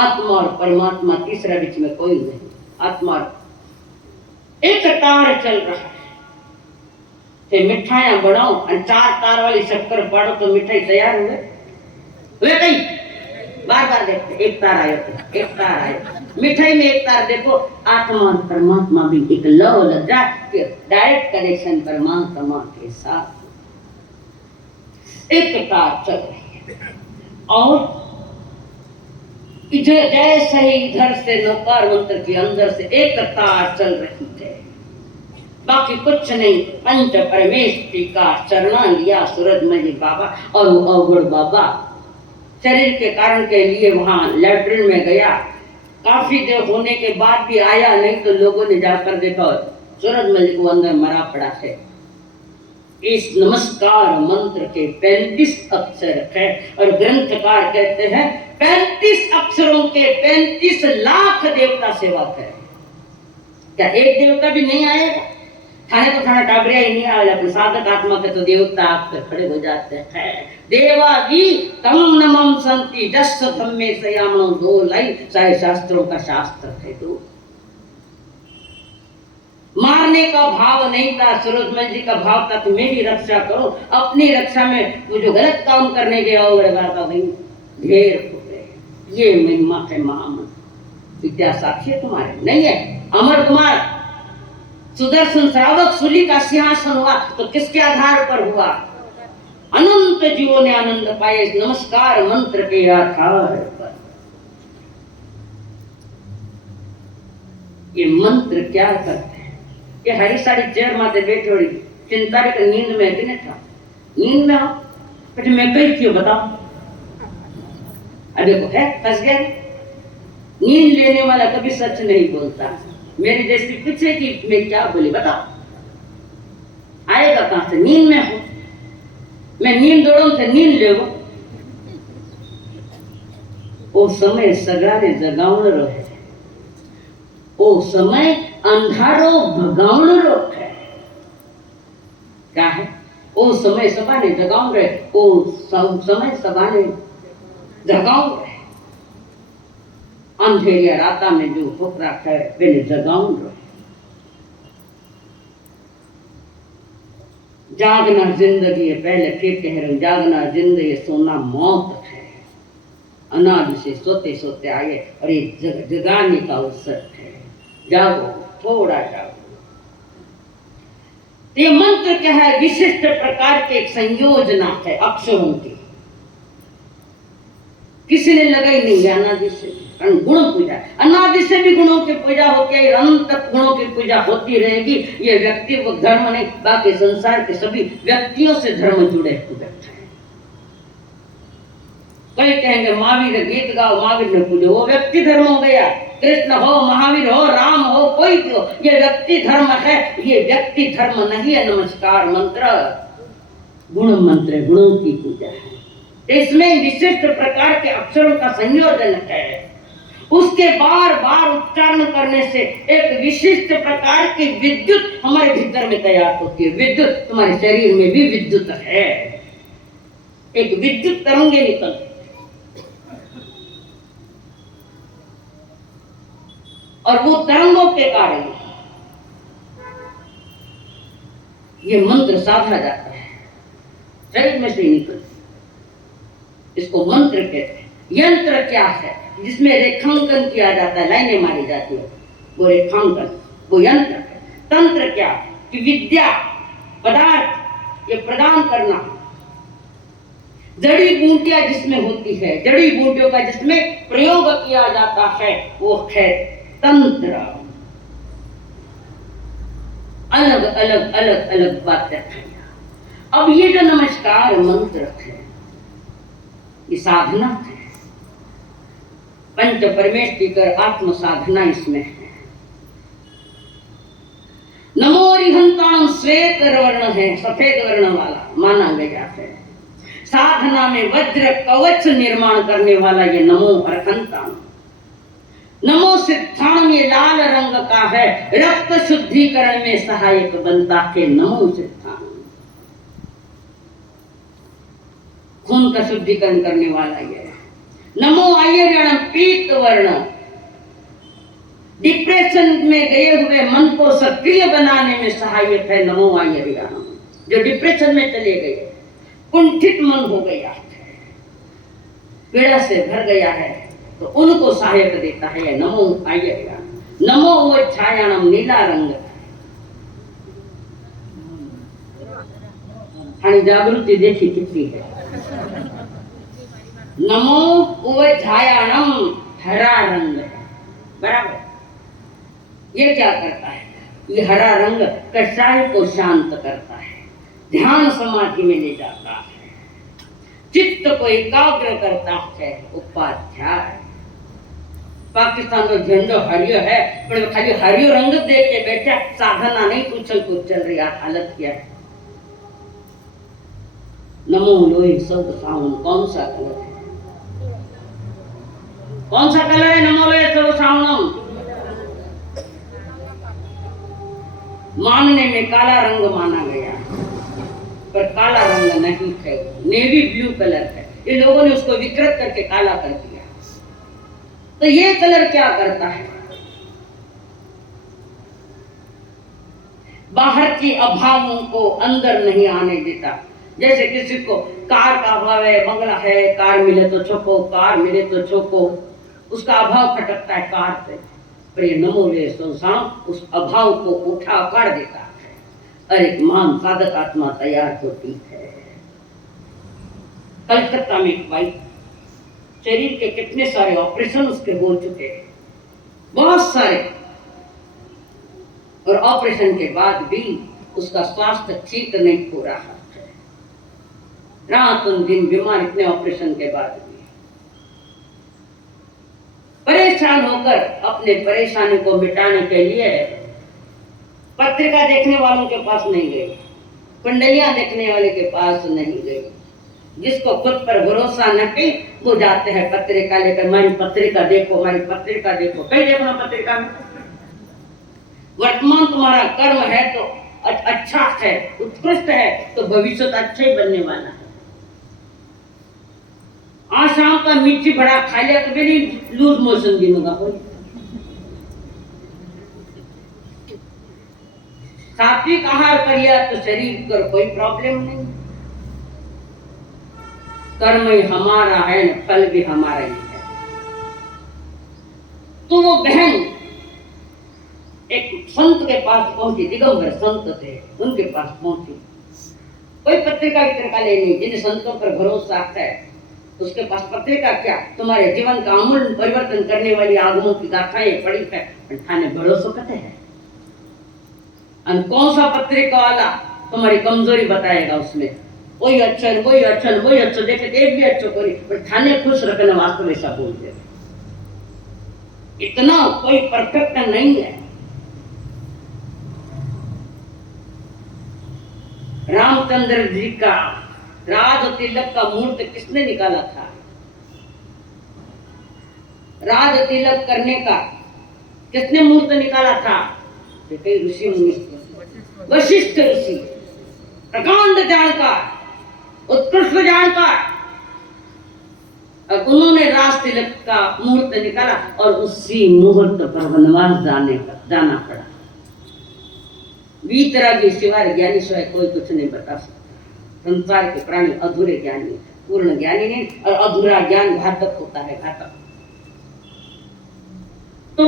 आत्मा और परमात्मा तीसरा बीच में कोई नहीं, आत्मा एक तार चल रहा है। मिठाइयां बढ़ाओ और 4 तार वाली शक्कर पाड़ो तो मिठाई तैयार हुए कहीं बार बार देखते एक तार आयो तो एक तार आयो। मिठाई में एक तार देखो, आत्मा और परमात्मा भी एक लव लज्जा के डायरेक्ट कनेक्शन परमात्मा के साथ एक तार चल रही है। और जैसे ही इधर से नकार मंत्र के अंदर से एक तार चल रही है, बाकी कुछ नहीं। पंच परमेश्वरी का चरणा लिया सूरजमल जी बाबा और वो अवगुण बाबा शरीर के कारण के लिए वहां लैट्रिन में गया। काफी देर होने के बाद भी आया नहीं तो लोगों ने जाकर देखा सूरजमल जी को अंदर मरा पड़ा है। इस नमस्कार मंत्र के 35 अक्षर है और ग्रंथकार कहते हैं 35 अक्षरों के 35 लाख देवता सेवक है। क्या एक देवता भी नहीं आएगा? थाने तो थाना टाबरिया ही नहीं आएगा, अपने साधक आत्मा के तो देवता आप खड़े हो जाते हैं। देवादी तम नमम संति जस धम्मे सयामनो दो लाई, सारे शास्त्रों का शास्त्र है। दो मारने का भाव नहीं था, सूरजमल जी का भाव था तो मेरी रक्षा करो। अपनी रक्षा में वो जो गलत काम करने गया नहीं ढेर हो गए। ये महिमा है महामंत्र। विद्या साक्षी तुम्हारे नहीं है, अमर कुमार सुदर्शन श्रावक सूली का सिंहासन हुआ तो किसके आधार पर हुआ? अनंत जीवों ने आनंद पाए इस नमस्कार मंत्र के आधार पर। ये मंत्र क्या करते हैं? ये हरी सारी चेयर माते बैठे हो चिंता रे नींद में कि नहीं था? नींद में हो फिर मैं कही क्यों बताओ? देखो है फंस गया। नींद लेने वाला कभी सच नहीं बोलता। मेरी जैसी पीछे की मैं क्या बोली बताओ? आएगा कहां से? नींद में हो। मैं नींद दौड़ो से नींद ले वो समय सगाने जगावण रहे, वो समय अंधारो भगावण रहे। क्या है? वो समय सबाने जगावण रहे, वो समय सबाने जगावण रहे। अंधेरिया राता में जो ठोकरा है पहले जगाऊं रहे। जागना जिंदगी है, पहले फिर कह रहा हूं जागना जिंदगी, सोना मौत है। अनादि से सोते सोते आए और ये जगाने का अवसर है। जागो, थोड़ा जागो। ये मंत्र क्या है? विशिष्ट प्रकार के एक संयोजना है अक्षरों की। किसी ने लगाई नहीं है अनादि से गुण पूजा। अनादि से भी गुणों की पूजा होती है, अंत तक गुणों की पूजा होती रहेगी। ये व्यक्ति को धर्म नहीं, बाकी संसार के सभी व्यक्तियों से धर्म जुड़े हुए हैं। कई कहेंगे महावीर गीत गाओ, महावीर ने पूजो, वो व्यक्ति धर्म हो गया। कृष्ण हो, महावीर हो, राम हो, कोई भी हो, ये व्यक्ति धर्म है। ये व्यक्ति धर्म नहीं है। नमस्कार मंत्र गुण मंत्र, गुणों की पूजा है। इसमें विशिष्ट प्रकार के अक्षरों का संयोजन है। उसके बार बार उच्चारण करने से एक विशिष्ट प्रकार की विद्युत हमारे भीतर में तैयार होती है। विद्युत तुम्हारे शरीर में भी विद्युत है, एक विद्युत तरंगे निकलती और वो तरंगों के कारण ये मंत्र साधा जाता है, शरीर में से निकलती। इसको मंत्र कहते हैं। यंत्र क्या है? जिसमें रेखांकन किया जाता है, लाइनें मारी जाती है, वो रेखांकन, वो यंत्र है। तंत्र क्या? कि विद्या पदार्थ ये प्रदान करना। जड़ी बूटियां जिसमें होती है, जड़ी बूटियों का जिसमें प्रयोग किया जाता है, वो है तंत्र। अलग अलग अलग अलग बातें हैं। अब ये जो नमस्कार मंत्र है, ये साधना है, पंच परमेश की कर आत्म साधना इसमें है। नमो अरिहंतां श्वेत वर्ण है, सफेद वर्ण वाला माना गया है। साधना में वज्र कवच निर्माण करने वाला ये नमो अरिहंतां। नमो सिद्धांग ये लाल रंग का है, रक्त शुद्धिकरण में सहायक बनता है नमो सिद्धांग। खून का शुद्धिकरण करने वाला ये। नमो आयर्यण पीत वर्ण, डिप्रेशन में गए हुए मन को सक्रिय बनाने में सहायक है नमो आयर्यण। जो डिप्रेशन में चले गए, कुंठित मन हो गया है, पीड़ा से भर गया है, तो उनको सहायक देता है नमो आयर्यण। नमो वज्रायणम, नीला रंग। हाँ, जागृति देखी कितनी है। नमो वज्रायणम, हरा रंग है, बराबर। ये क्या करता है? ये हरा रंग कषाय को शांत करता है, ध्यान समाधि में ले जाता है, चित्त को एकाग्र करता है। उपाध्याय पाकिस्तान का झंडो हरियो है, पर खाली हरियो रंग देख के बैठा, साधना नहीं, उछल कूद चल रही हालत क्या है। नमो लोहे सब सावन, कौन सा कलर है? कौन सा कलर है नमो लोहे सब सावनम? मानने में काला रंग माना गया, पर काला रंग नहीं है, नेवी ब्लू कलर है। ये लोगों ने उसको विकृत करके काला कर दिया। तो ये कलर क्या करता है? बाहर की अभावों को अंदर नहीं आने देता। जैसे किसी को कार का अभाव है, बंगला है, कार मिले तो छोको, कार मिले तो छोको, उसका अभाव खटकता है कार से। पर ये नमो लोहे संसार उस अभाव को उठा कर देता है, और एक मान साधक आत्मा तैयार होती है। कलकत्ता में एक भाई, शरीर के कितने सारे ऑपरेशन उसके हो चुके हैं, बहुत सारे, और ऑपरेशन के बाद भी उसका स्वास्थ्य ठीक नहीं हो रहा है। रात दिन बीमार, इतने ऑपरेशन के बाद भी परेशान होकर अपने परेशानी को मिटाने के लिए पत्रिका देखने वालों के पास नहीं गई, कुंडलियां देखने वाले के पास नहीं गई। जिसको खुद पर भरोसा नहीं, वो जाते हैं पत्रिका लेकर, हमारी पत्रिका देखो, हमारी पत्रिका देखो। कहीं देखना पत्रिका में वर्तमान तुम्हारा कर्म है तो अच्छा है, उत्कृष्ट है, तो भविष्य तो अच्छा ही बनने वाला है। आज शाम का मिर्ची बड़ा खा लिया तो मेरी लूज मोशन भी होगा। सात्विक आहार कर लिया तो शरीर पर कोई प्रॉब्लम नहीं। कर्म ही हमारा है, फल भी हमारा ही है। तो वो बहन एक संत के पास पहुंची, दिगंबर संत थे, उनके पास पहुंची। कोई पत्रिका वितरिका लेनी, जिन संतों पर भरोसा है उसके पास पत्रिका क्या, तुम्हारे जीवन का आमूल परिवर्तन करने वाली आगमों की गाथाएं पड़ी है, ठाने भरोसा कहते हैं। और कौन सा पत्रिका वाला तुम्हारी कमजोरी बताएगा उसमें, वही अक्षर वही अक्षर वही अक्षर देखे एक भी अक्षर करी, पर थाने खुश रखने वास्तव ऐसा बोल दे। इतना कोई परफेक्ट नहीं है। रामचंद्र जी का राज तिलक का मूर्त किसने निकाला था? राज तिलक करने का किसने मूर्त निकाला था? ऋषि मुनि, वशिष्ठ ऋषि, प्रकांड जानकार, उत्कृष्ट जानकार, और उन्होंने राज तिलक का मूर्त निकाला, और उसी मुहूर्त पर वनवास जाना पड़ा। वीतरागी सिवाय ज्ञानी सिवाय कोई कुछ नहीं बता सकता। संसार के प्राणी अधूरे ज्ञानी, पूर्ण ज्ञानी नहीं, और अधूरा ज्ञान घातक होता है, घातक। तो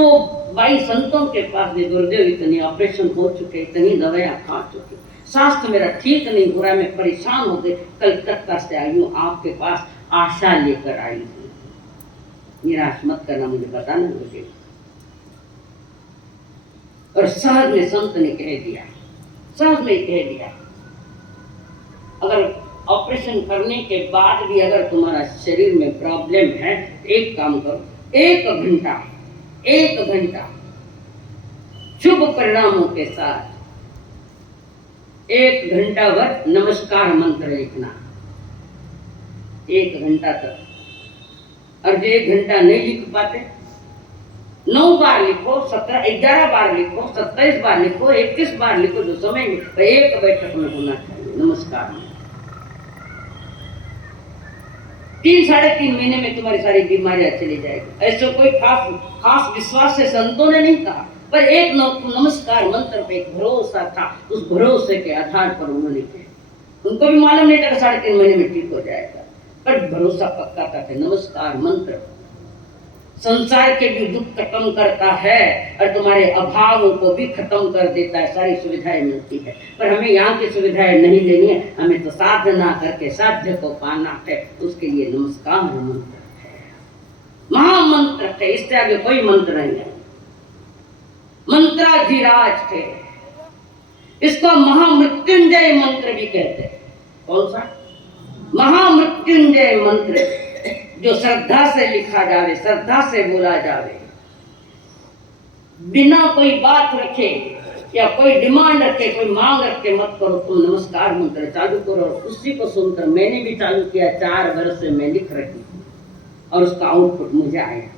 भाई संतों के पास भी गुरुदेव इतने ऑपरेशन हो चुके, इतनी दवाइयां खा चुके, स्वास्थ्य मेरा ठीक नहीं हो रहा, मैं परेशान हो गई, कलकत्ता से आई हूँ, आपके पास आशा लेकर आई हूँ, निराश मत करना, मुझे बताना मुझे। और सहज में संत ने कह दिया, सहज में कह दिया, अगर ऑपरेशन करने के बाद भी अगर तुम्हारा शरीर में प्रॉब्लम है, एक काम करो, एक घंटा शुभ परिणामों के साथ 1 घंटा भर नमस्कार मंत्र लिखना, 1 घंटा तक। और जो 1 घंटा नहीं लिख पाते, 9 बार लिखो, 11 बार लिखो, 27 बार लिखो, 21 बार लिखो, जो समय एक बैठक में होना चाहिए नमस्कार में। 3 साढ़े 3 महीने में तुम्हारी सारी बीमारियां चली जाएगी। ऐसे कोई खास विश्वास से संतों ने नहीं कहा, पर एक नमस्कार मंत्र पे एक भरोसा था, उस भरोसे के आधार पर उन्होंने किया। उनको भी मालूम नहीं था कि 3.5 महीने में ठीक हो जाएगा, पर भरोसा पक्का था कि नमस्कार मंत्र संसार के भी दुख खत्म करता है और तुम्हारे अभावों को भी खत्म कर देता है, सारी सुविधाएं मिलती है। पर हमें यहाँ की सुविधाएं नहीं लेनी है, हमें तो साधना करके साध्य को पाना है, उसके लिए नमस्कार मंत्र है, महामंत्र है, इससे आगे कोई मंत्र नहीं है, मंत्राधिराज है। इसको महामृत्युंजय मंत्र भी कहते हैं। कौन सा? महामृत्युंजय मंत्र, जो श्रद्धा से लिखा जावे, श्रद्धा से बोला जावे, बिना कोई बात रखे या कोई डिमांड रखे, कोई मांग रखे मत करो, तुम नमस्कार मंत्र चालू करो। और उसी को सुनकर मैंने भी चालू किया, 4 वर्ष से मैं लिख रही हूँ और उसका आउटपुट मुझे आया।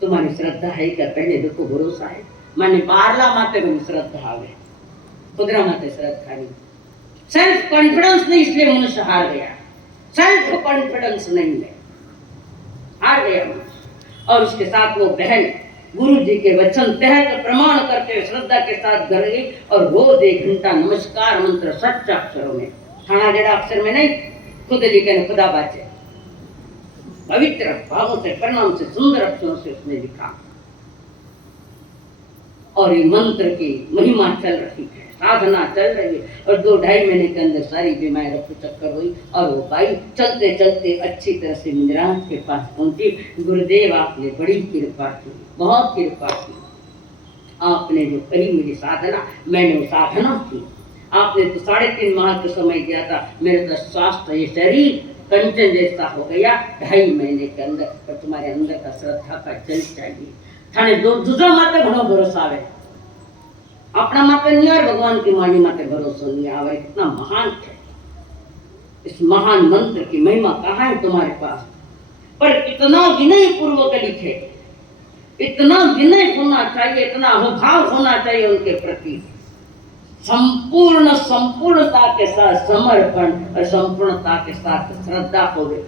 तुम्हारी श्रद्धा है क्या? पहले देखो, भरोसा है। मैंने बारला माते को श्रद्धा आवे, खुदरा माते श्रद्धा नहीं, सेल्फ कॉन्फिडेंस नहीं, इसलिए मनुष्य हार गया। सेल्फ कॉन्फिडेंस नहीं है, हार गया मनुष्य। और उसके साथ वो बहन गुरु जी के वचन तहत प्रमाण करके श्रद्धा के साथ घर गई और रोज 1 घंटा नमस्कार मंत्र सच्चा अक्षरों में, थाना जड़ा अक्षर में नहीं, खुद लिखे, खुदा बाचे, पवित्र भावों से, परिणाम से, सुंदर अक्षरों से उसने लिखा। और ये मंत्र की महिमा चल रही है, साधना चल रही है, और 2-2.5 महीने के अंदर सारी बीमारी रफू चक्कर हुई और वो बाई चलते चलते अच्छी तरह से मिंजराज के पास पहुंची। गुरुदेव आपने बड़ी कृपा की, बहुत कृपा की, आपने जो कही मेरी साधना, मैंने वो साधना की। आपने तो 3.5 माह का समय दिया था, मेरे तो स्वास्थ्य, ये शरीर कंचन जैसा हो गया 2.5 महीने के अंदर। पर तुम्हारे अंदर का श्रद्धा का जल चाहिए, थाने दूसरा माते घणो भरोसा आवे, अपना माते नहीं और भगवान की वाणी माते भरोसा नहीं आवे। कितना महान है, इस महान मंत्र की महिमा कहाँ है तुम्हारे पास? पर इतना विनय पूर्वक लिखे, इतना विनय होना चाहिए, इतना अहोभाव होना चाहिए उनके प्रति, संपूर्णता के साथ समर्पण और संपूर्णता के साथ श्रद्धा हो गई,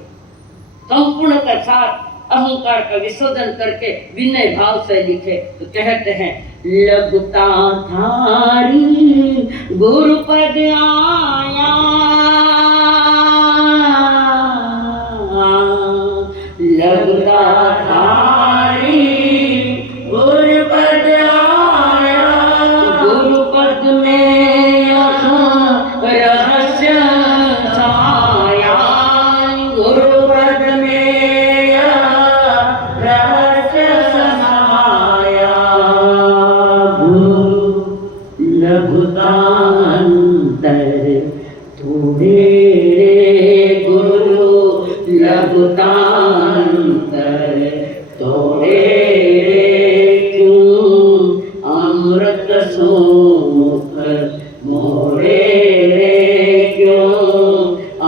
संपूर्ण के साथ अहंकार का विसर्जन करके विनय भाव से लिखे। तो कहते हैं, लघुता धारी गुरु पद आया, लघुता धारी गुरु पद आया, गुरु पद में रहस्य समाया, गुरु पद में रहस्य समाया, गुरु लघुतांतर थोड़े, गुरु लघुतांतर तोड़े, क्यों अमृत सोख मोड़े, क्यों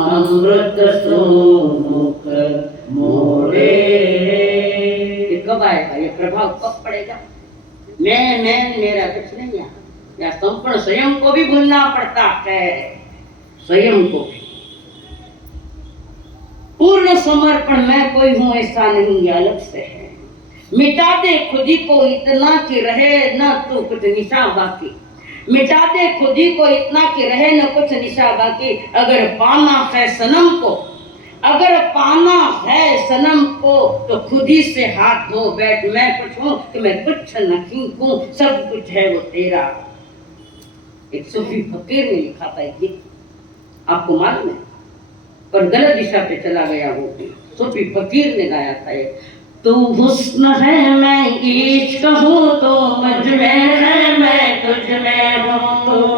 अमृत सोख मोड़े। ये कब आएगा? ये प्रभाव कब पड़ेगा? मैं मेरा कुछ नहीं है, या संपूर्ण स्वयं को भी भूलना पड़ता है, स्वयं को भी। पूर्ण समर्पण, मैं कोई हूं ऐसा नहीं, ये अलग से है। मिटा दे खुदी को इतना कि रहे न तो कुछ निशा बाकी, मिटा दे खुदी को इतना कि रहे न कुछ निशा बाकी। अगर पाना है सनम को, अगर पाना है सनम को, तो खुद ही से हाथ धो बैठ। मैं कुछ हूं कि मैं कुछ नहीं हूं, सब कुछ है वो तेरा। एक सूफी फकीर ने लिखा था एक गीत, आपको मालूम है, पर गलत दिशा पे चला गया वो। सूफी फकीर ने गाया था ये, तू हुस्न है मैं इश्क हूँ तो मुझ में है मैं तुझ में हूँ,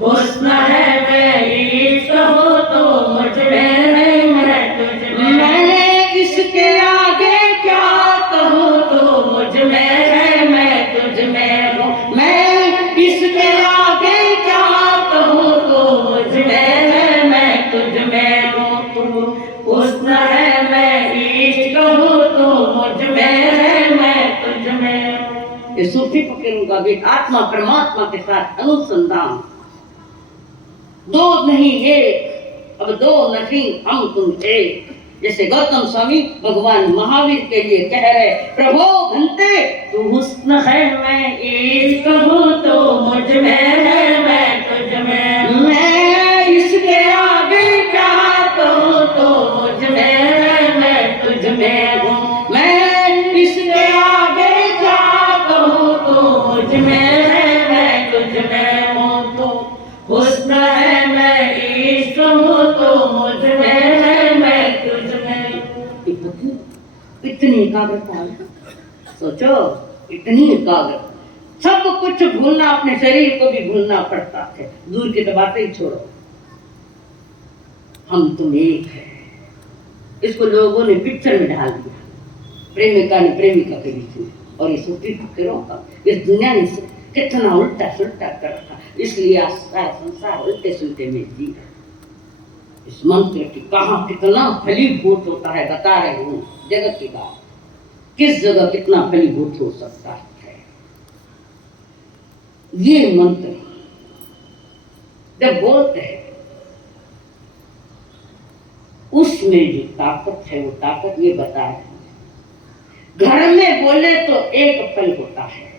हुस्न है मैं इश्क हूँ तो मुझ में है मैं तुझ में, मैं इसके आगे क्या कहूँ तो मुझ में है मैं तुझ में हूँ, मैं इसके आगे क्या कहूँ तो मुझ में है मैं तुझ में हूँ, तू हुस्न है मैं इश्क हूँ तो मुझ में है मैं तुझ में हूँ। ये सूफी फकीरों का गीत, आत्मा परमात्मा के साथ अनुसंधान। दो नहीं एक, अब दो नहीं हम तुम एक, जैसे गौतम स्वामी भगवान महावीर के लिए कह रहे, प्रभो घंटे तू हुस्न है मैं इश्क हूँ तो मुझ में है मैं तुझ में, मैं इसके आगे क्या कहूँ तो मुझ में है मैं तुझ में हूँ, मैं इसके आगे क्या कहूँ तो मुझ में है मैं तुझ में हूँ, तो हुस्न है मैं इश्क हूँ तो मुझ में है मैं तुझ में। इतनी एकाग्रता है, सोचो इतनी एकाग्रता, सब कुछ भूलना, अपने शरीर को भी भूलना पड़ता है, दूर की तो बातें ही छोड़ो, हम तुम एक है। इसको लोगों ने पिक्चर में डाल दिया, प्रेमिका ने प्रेमिका के बीच में, और ये सूफी फकीरों का इस दुनिया ने कितना उल्टा सुल्टा कर रखा, इसलिए आज सारा संसार उल्टे सुल्टे में जी रहा। इस मंत्र की कहाँ कितना फलीभूत होता है बता रही हूँ, जगत की बात, किस जगह कितना फलीभूत हो सकता है। ये मंत्र जब बोलते हैं उसमें जो ताकत है, वो ताकत ये बता रहे हैं। घर में बोले तो एक फल होता है,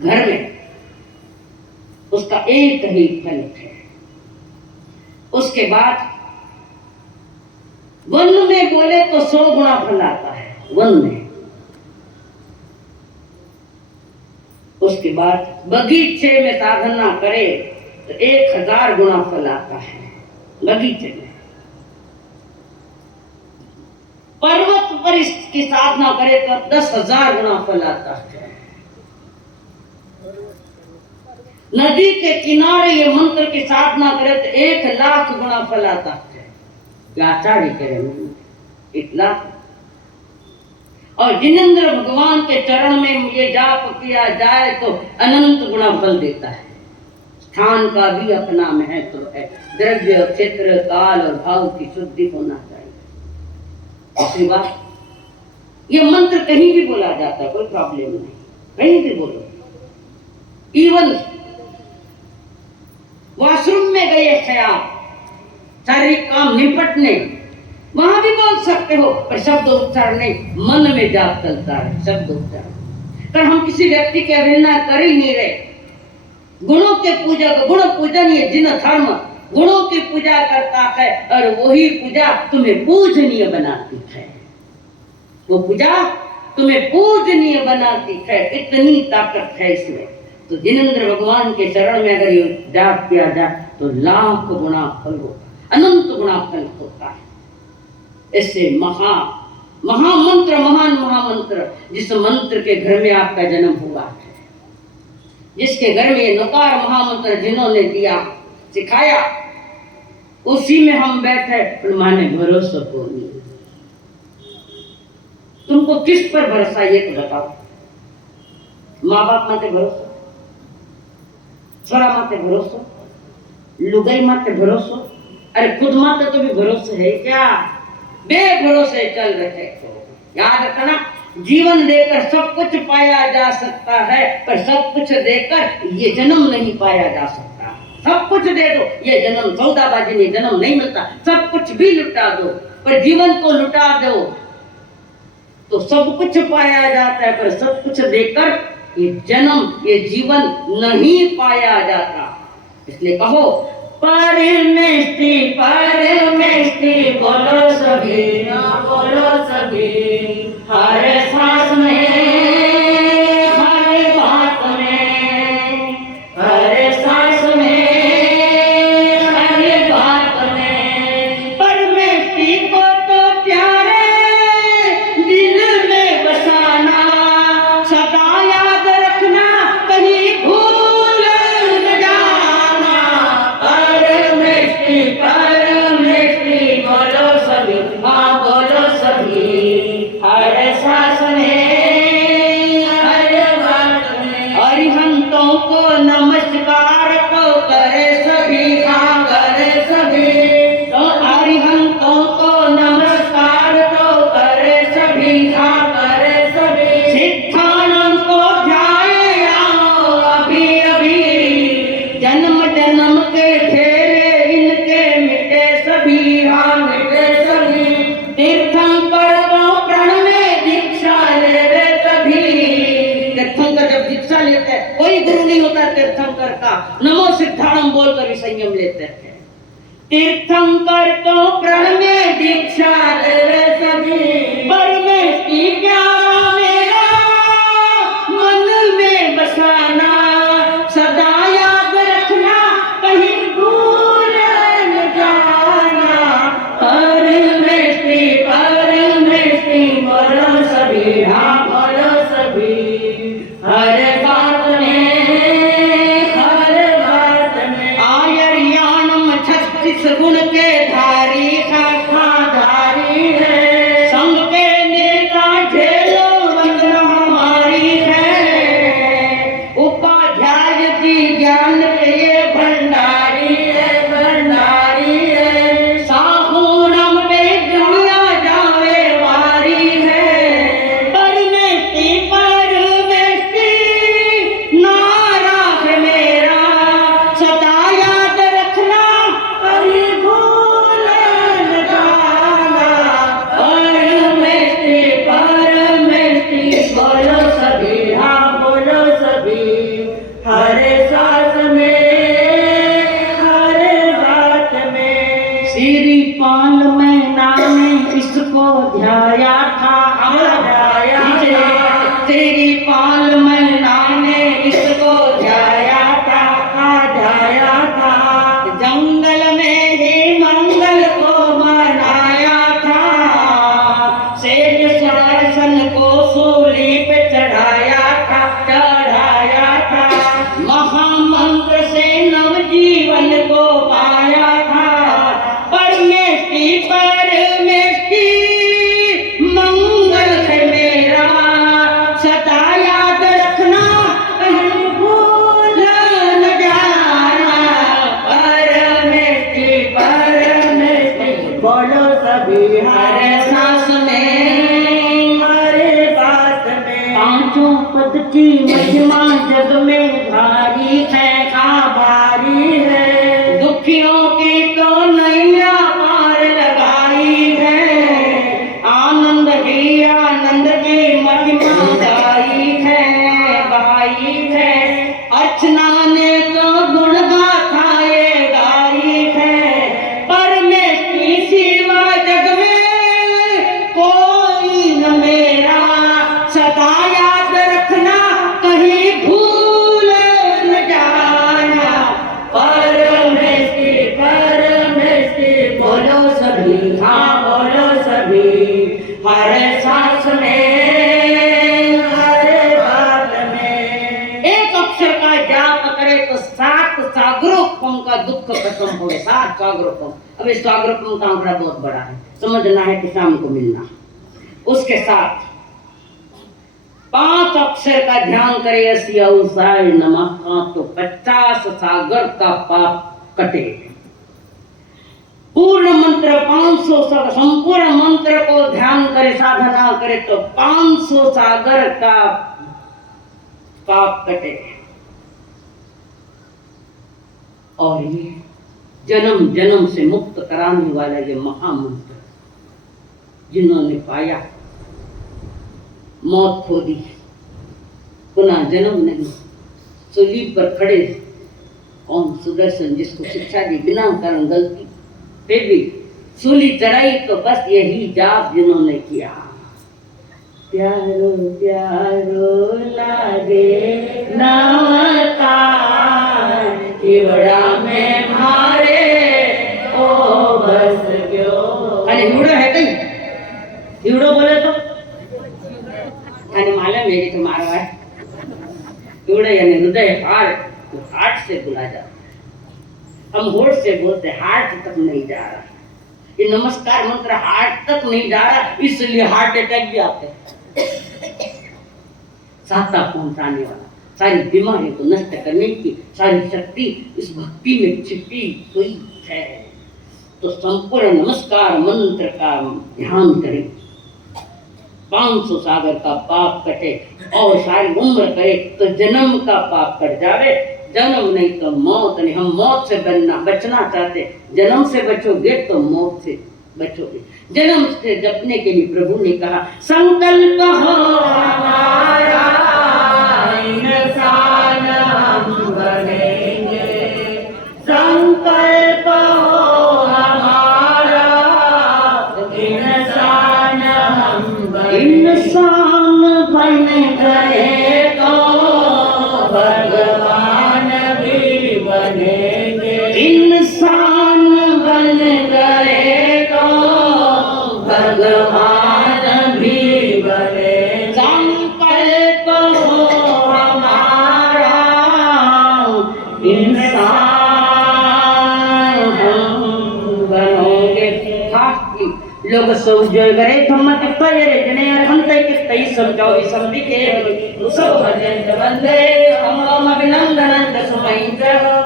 घर में उसका एक ही फल है, उसके बाद वन में बोले तो 100 गुना फल आता है वन में, उसके बाद बगीचे में साधना करे तो 1000 गुना फल आता है बगीचे में, पर्वत पर इसकी साधना करे तो 10,000 गुना फल आता है, नदी के किनारे ये मंत्र की साधना करे तो 1,00,000 गुना फल आता है। क्या आचार्य करें 1 लाख। और जिनेंद्र भगवान के चरण में ये जाप किया जाए तो अनंत गुना फल देता है। स्थान का भी अपना महत्व है, द्रव्य क्षेत्र काल और भाव की शुद्धि होना चाहिए। दूसरी बात, ये मंत्र कहीं भी बोला जाता है, कोई प्रॉब्लम नहीं, कहीं भी बोलो। इवन वॉशरूम में गए थे आप शारीरिक काम निपटने, वहां भी बोल सकते हो, पर शब्द उच्चारण नहीं, मन में जाप चलता है शब्द उच्चारण। पर हम किसी व्यक्ति की अवहेलना कर ही नहीं रहे। गुणों के पूजा, गुण पूजन ये जिन धर्म गुणों की पूजा करता है और वही पूजा तुम्हें पूजनीय बनाती है, वो पूजा तुम्हें पूजनीय बनाती है, इतनी ताकत है इसमें। तो जिनेंद्र भगवान के चरण में अगर ये जाप किया जाए तो लाख गुना फल होता है, अनंत गुना फल होता है। ऐसे महामंत्र, महान महामंत्र, जिस मंत्र के घर में आपका जन्म हुआ है, जिसके घर में ये नकार महामंत्र जिन्होंने दिया सिखाया, उसी में हम बैठे, माने भरोसा को नहीं। तुमको किस पर भरोसा ये तो बताओ। माँ बाप माते भरोसा, छोरा माते भरोसा, लुगाई माते भरोसा, अरे खुद माते तो भी भरोसा है क्या? बेभरोसे चल रहे हो। याद रखना, जीवन देकर सब कुछ पाया जा सकता है, पर सब कुछ देकर ये जन्म नहीं पाया जा सकता। सब कुछ दे दो, ये जन्म सौदाबाजी में जन्म नहीं मिलता। सब कुछ भी लुटा दो, पर जीवन को लुटा दो तो सब कुछ पाया जाता है, पर सब कुछ देकर ये जन्म, ये जीवन नहीं पाया जाता। इसलिए कहो परमेष्टि परमेष्टि बोलो सभी, बोलो सभी, हर सांस में हर बात में, हर सांस का नमो सिद्धाणम बोलकर भी संयम लेते थे। तीर्थंकर को प्रण में दीक्षा दे सभी, पर में की प्यारा मेरा मन में बसाना, सदा याद रखना कहीं भूल न जाना। परमेष्टि बोलो सभी, हाँ बोलो सभी, हर बात में आयर्याणम 36 गुण के धारी धारी है, संग के नेता झेलो वंदना हमारी है। उपाध्याय जी ज्ञान के भंडारी है, साहूनम पे दुनिया जावे वारी है। परमेष्टि नारा है मेरा, सदा याद रखना कभी भूल न जाना। परमेष्टि बोलो सभी, हाँ बोलो सभी, हर सांस में हर बात में। श्री पाल मैना में इसको ध्याया था, श्री पाल मैना ने इसको ध्याया था। जंगल में ही मंगल को मनाया था, शेष सुदर्शन को सूली पे चढ़ाया था। महामंत्र से नवजीवन को पाया था। परमेष्टि मंगल है मेरा, सदा याद रखना कहीं भूल न जाना। परमेष्टि बोलो सभी, हर सांस में हर बात में। पांचों पद की महिमा जग में भारी है, भारी है। दुखियों की तो नैया पार लगाई है, आनंद ही आनंद की महिमा गाई है। अर्चना ने तो गुण गाथा ये गाई है। परमेष्टि सिवा जग में कोई न मेरा, सदा याद रखना कहीं भूल न जाना। परमेष्टि बोलो सभी, हाँ बोलो सभी, हर सांस में हर बात में। एक अक्षर का जाप करे तो 7 सागरोपम का दुख खत्म हो गए। 7 सागरोपम। अब इस सागरोपम का आंकड़ा बहुत बड़ा है, समझना है कि शाम को मिलना। उसके साथ 5 अक्षर का ध्यान करे, अस्याउसाय नमः, तो 50 सागर का पाप कटे। पूर्ण मंत्र 500 संपूर्ण मंत्र को ध्यान करे, साधना करे तो 500 सागर का पाप कटे। और ये जन्म जन्म से मुक्त कराने वाला ये महामंत्र, जिन्होंने पाया मौत खो दी, पुनः जन्म नहीं, सूली पर खड़े कौन सुदर्शन, जिसको शिक्षा दी बिना कारण गलती, फिर भी सूली चढ़ाई तो बस यही जाप जिन्होंने किया। प्यारो प्यारो लागे नवतार, हिवड़ा में मारे ओ बस गयो। अरे हिवड़ो है कहीं? हिवड़ो बोले तो मालूम है कि तुम्हारा है हिवड़ा, यानी हृदय, हार्ट से बुला जाता। हम होठ से बोलते, हार्ट तक नहीं जा रहा। ये नमस्कार मंत्र हार्ट तक नहीं जा रहा, इसलिए हार्ट अटैक भी आते हैं। साता पहुंचाने वाला, सारी बीमारियों को नष्ट करने की सारी शक्ति इस भक्ति में छिपी हुई है। तो संपूर्ण नमस्कार मंत्र का ध्यान करें, 500 सागर का पाप कटे और सारी उम्र करे तो जन्म का पाप कट जावे। जन्म नहीं तो मौत नहीं। हम मौत से बचना चाहते, जन्म से बचोगे तो मौत से बचोगे। जन्म से बचने के लिए प्रभु ने कहा, संकल्प हो हमारा इंसान हम बने। गए तो भगवान भी बनेंगे, इंसान बन गए तो भगवान भी बने। संकल्प हो हमारा इंसान बनोगे। लोग सब जो करे धम्म के परे जने अरहंत के तई सब जो संधि के सब भजन वंदे हम अभिनंदन सुमैत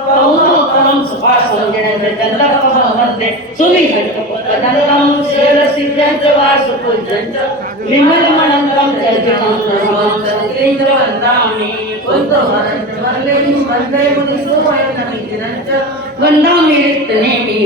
कौनो परम सुभाषं जने चंद्र वंदे सुनि कदम शेर सिद्धं वासुपुजं विमल मनंतम चर्चितं नमः संकीर्त वंदामि कुंतो वंदे वंदे मुनि सुमैत निजनं वंदामि रिक्तनेमि